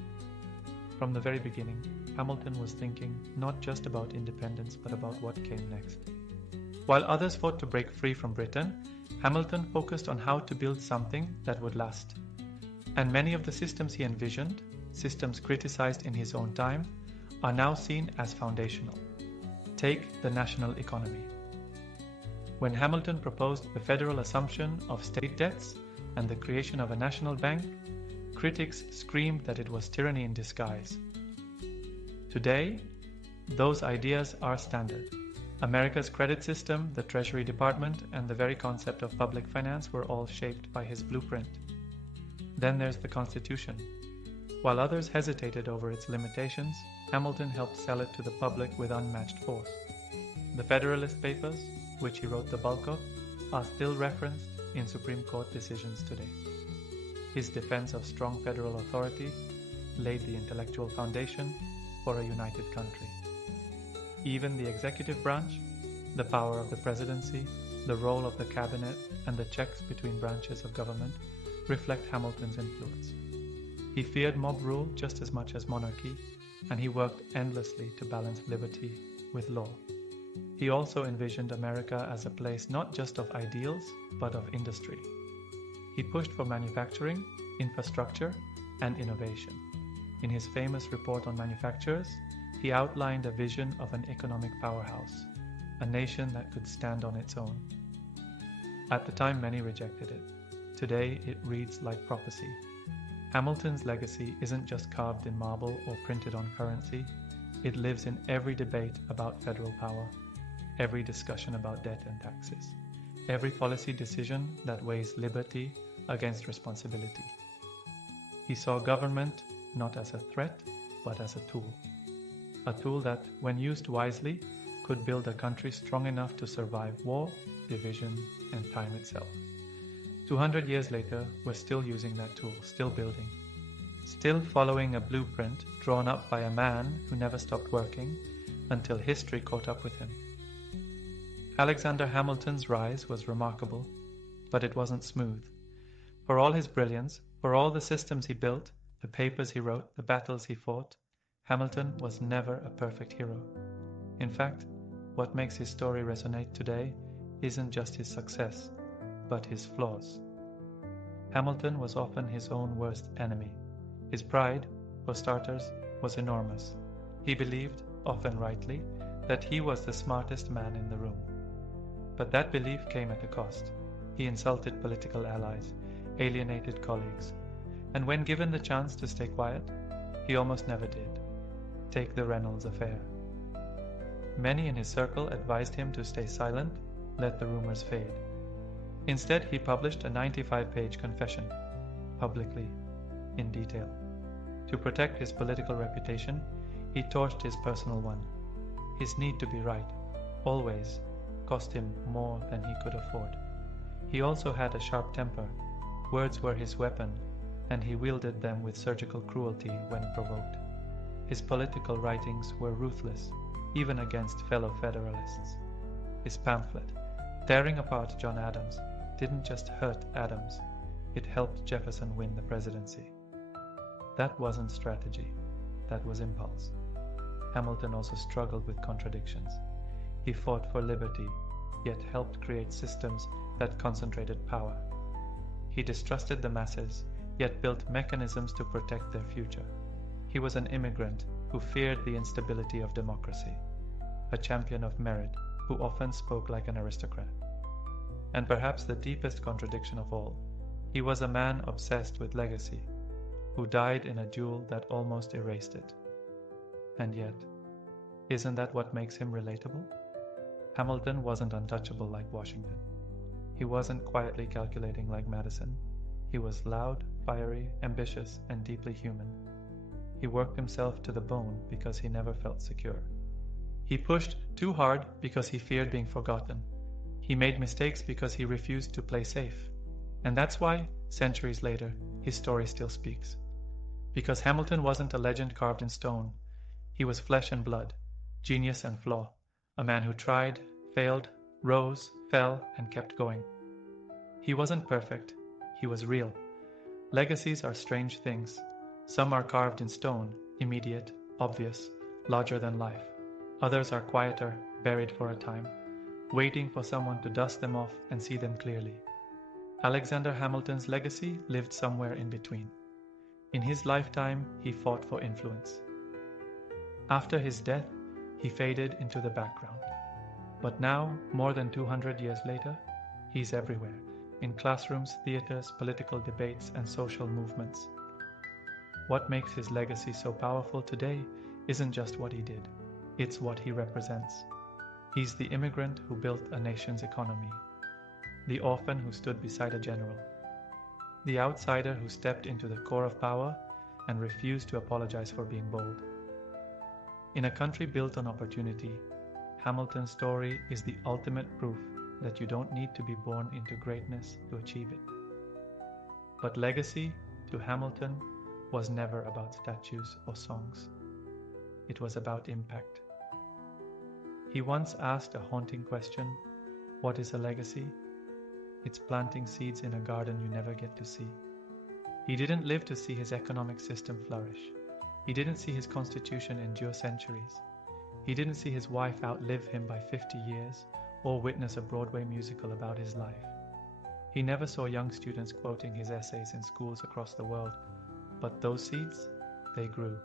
From the very beginning, Hamilton was thinking not just about independence, but about what came next. While others fought to break free from Britain, Hamilton focused on how to build something that would last. And many of the systems he envisioned, systems criticized in his own time, are now seen as foundational. Take the national economy. When Hamilton proposed the federal assumption of state debts and the creation of a national bank, critics screamed that it was tyranny in disguise. Today, those ideas are standard. America's credit system, the Treasury Department, and the very concept of public finance were all shaped by his blueprint. Then there's the Constitution. While others hesitated over its limitations, Hamilton helped sell it to the public with unmatched force. The Federalist Papers, which he wrote the bulk of, are still referenced in Supreme Court decisions today. His defense of strong federal authority laid the intellectual foundation for a united country. Even the executive branch, the power of the presidency, the role of the cabinet, and the checks between branches of government reflect Hamilton's influence. He feared mob rule just as much as monarchy, and he worked endlessly to balance liberty with law. He also envisioned America as a place not just of ideals, but of industry. He pushed for manufacturing, infrastructure, and innovation. In his famous report on manufacturers, he outlined a vision of an economic powerhouse, a nation that could stand on its own. At the time, many rejected it. Today, it reads like prophecy. Hamilton's legacy isn't just carved in marble or printed on currency. It lives in every debate about federal power, every discussion about debt and taxes, every policy decision that weighs liberty against responsibility. He saw government not as a threat, but as a tool that, when used wisely, could build a country strong enough to survive war, division, and time itself. 200 years later, we're still using that tool, still building, still following a blueprint drawn up by a man who never stopped working until history caught up with him. Alexander Hamilton's rise was remarkable, but it wasn't smooth. For all his brilliance, for all the systems he built, the papers he wrote, the battles he fought, Hamilton was never a perfect hero. In fact, what makes his story resonate today isn't just his success, but his flaws. Hamilton was often his own worst enemy. His pride, for starters, was enormous. He believed, often rightly, that he was the smartest man in the room. But that belief came at a cost. He insulted political allies, alienated colleagues, and when given the chance to stay quiet, he almost never did. Take the Reynolds affair. Many in his circle advised him to stay silent, let the rumors fade. Instead, he published a 95-page confession, publicly, in detail. To protect his political reputation, he torched his personal one. His need to be right, always, cost him more than he could afford. He also had a sharp temper. Words were his weapon, and he wielded them with surgical cruelty when provoked. His political writings were ruthless, even against fellow Federalists. His pamphlet, tearing apart John Adams, didn't just hurt Adams, it helped Jefferson win the presidency. That wasn't strategy, that was impulse. Hamilton also struggled with contradictions. He fought for liberty, yet helped create systems that concentrated power. He distrusted the masses, yet built mechanisms to protect their future. He was an immigrant who feared the instability of democracy, a champion of merit who often spoke like an aristocrat. And perhaps the deepest contradiction of all, he was a man obsessed with legacy, who died in a duel that almost erased it. And yet, isn't that what makes him relatable? Hamilton wasn't untouchable like Washington. He wasn't quietly calculating like Madison. He was loud, fiery, ambitious, and deeply human. He worked himself to the bone because he never felt secure. He pushed too hard because he feared being forgotten. He made mistakes because he refused to play safe. And that's why, centuries later, his story still speaks. Because Hamilton wasn't a legend carved in stone. He was flesh and blood, genius and flaw, a man who tried, failed, rose, fell, and kept going. He wasn't perfect. He was real. Legacies are strange things. Some are carved in stone, immediate, obvious, larger than life. Others are quieter, buried for a time, waiting for someone to dust them off and see them clearly. Alexander Hamilton's legacy lived somewhere in between. In his lifetime, he fought for influence. After his death, he faded into the background. But now, more than 200 years later, he's everywhere, in classrooms, theaters, political debates, and social movements. What makes his legacy so powerful today isn't just what he did, it's what he represents. He's the immigrant who built a nation's economy, the orphan who stood beside a general, the outsider who stepped into the core of power and refused to apologize for being bold. In a country built on opportunity, Hamilton's story is the ultimate proof that you don't need to be born into greatness to achieve it. But legacy, to Hamilton, was never about statues or songs. It was about impact. He once asked a haunting question, "What is a legacy?" It's planting seeds in a garden you never get to see. He didn't live to see his economic system flourish. He didn't see his constitution endure centuries. He didn't see his wife outlive him by 50 years or witness a Broadway musical about his life. He never saw young students quoting his essays in schools across the world, but those seeds, they grew.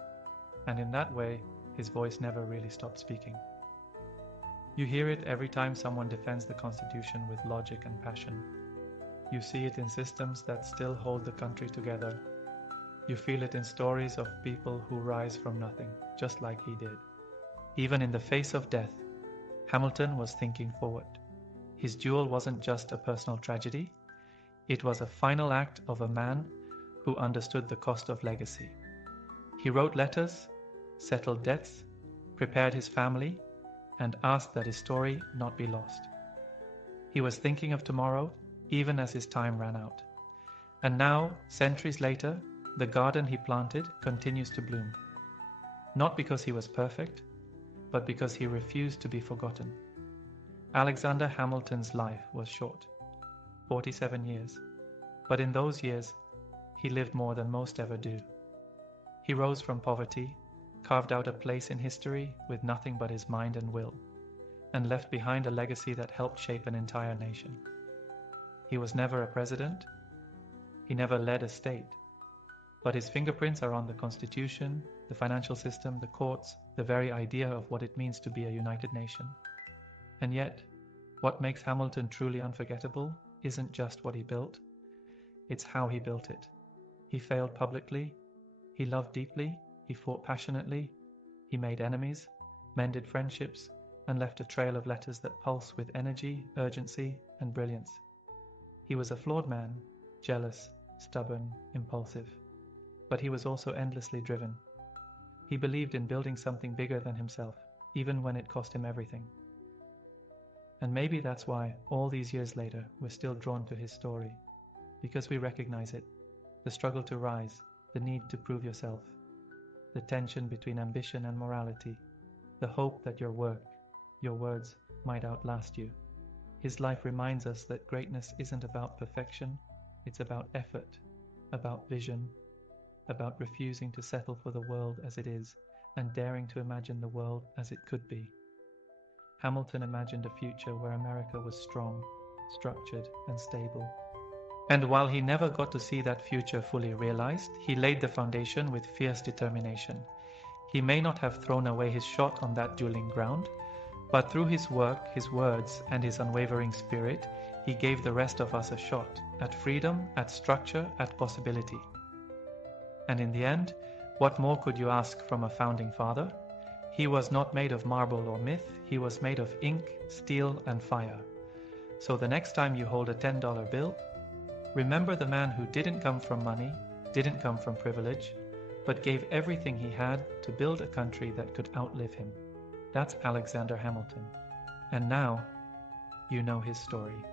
And in that way, his voice never really stopped speaking. You hear it every time someone defends the Constitution with logic and passion. You see it in systems that still hold the country together. You feel it in stories of people who rise from nothing, just like he did. Even in the face of death, Hamilton was thinking forward. His duel wasn't just a personal tragedy, it was a final act of a man who understood the cost of legacy. He wrote letters, settled debts, prepared his family, and asked that his story not be lost. He was thinking of tomorrow, even as his time ran out. And now, centuries later, the garden he planted continues to bloom. Not because he was perfect, but because he refused to be forgotten. Alexander Hamilton's life was short, 47 years, but in those years, he lived more than most ever do. He rose from poverty, carved out a place in history with nothing but his mind and will, and left behind a legacy that helped shape an entire nation. He was never a president. He never led a state. But his fingerprints are on the Constitution, the financial system, the courts, the very idea of what it means to be a united nation. And yet, what makes Hamilton truly unforgettable isn't just what he built, it's how he built it. He failed publicly, he loved deeply, he fought passionately, he made enemies, mended friendships, and left a trail of letters that pulse with energy, urgency, and brilliance. He was a flawed man, jealous, stubborn, impulsive. But he was also endlessly driven. He believed in building something bigger than himself, even when it cost him everything. And maybe that's why, all these years later, we're still drawn to his story, because we recognize it, the struggle to rise, the need to prove yourself, the tension between ambition and morality, the hope that your work, your words, might outlast you. His life reminds us that greatness isn't about perfection, it's about effort, about vision, about refusing to settle for the world as it is and daring to imagine the world as it could be. Hamilton imagined a future where America was strong, structured, and stable. And while he never got to see that future fully realized, he laid the foundation with fierce determination. He may not have thrown away his shot on that dueling ground, but through his work, his words, and his unwavering spirit, he gave the rest of us a shot at freedom, at structure, at possibility. And in the end, what more could you ask from a founding father? He was not made of marble or myth, he was made of ink, steel, and fire. So the next time you hold a $10 bill, remember the man who didn't come from money, didn't come from privilege, but gave everything he had to build a country that could outlive him. That's Alexander Hamilton. And now, you know his story.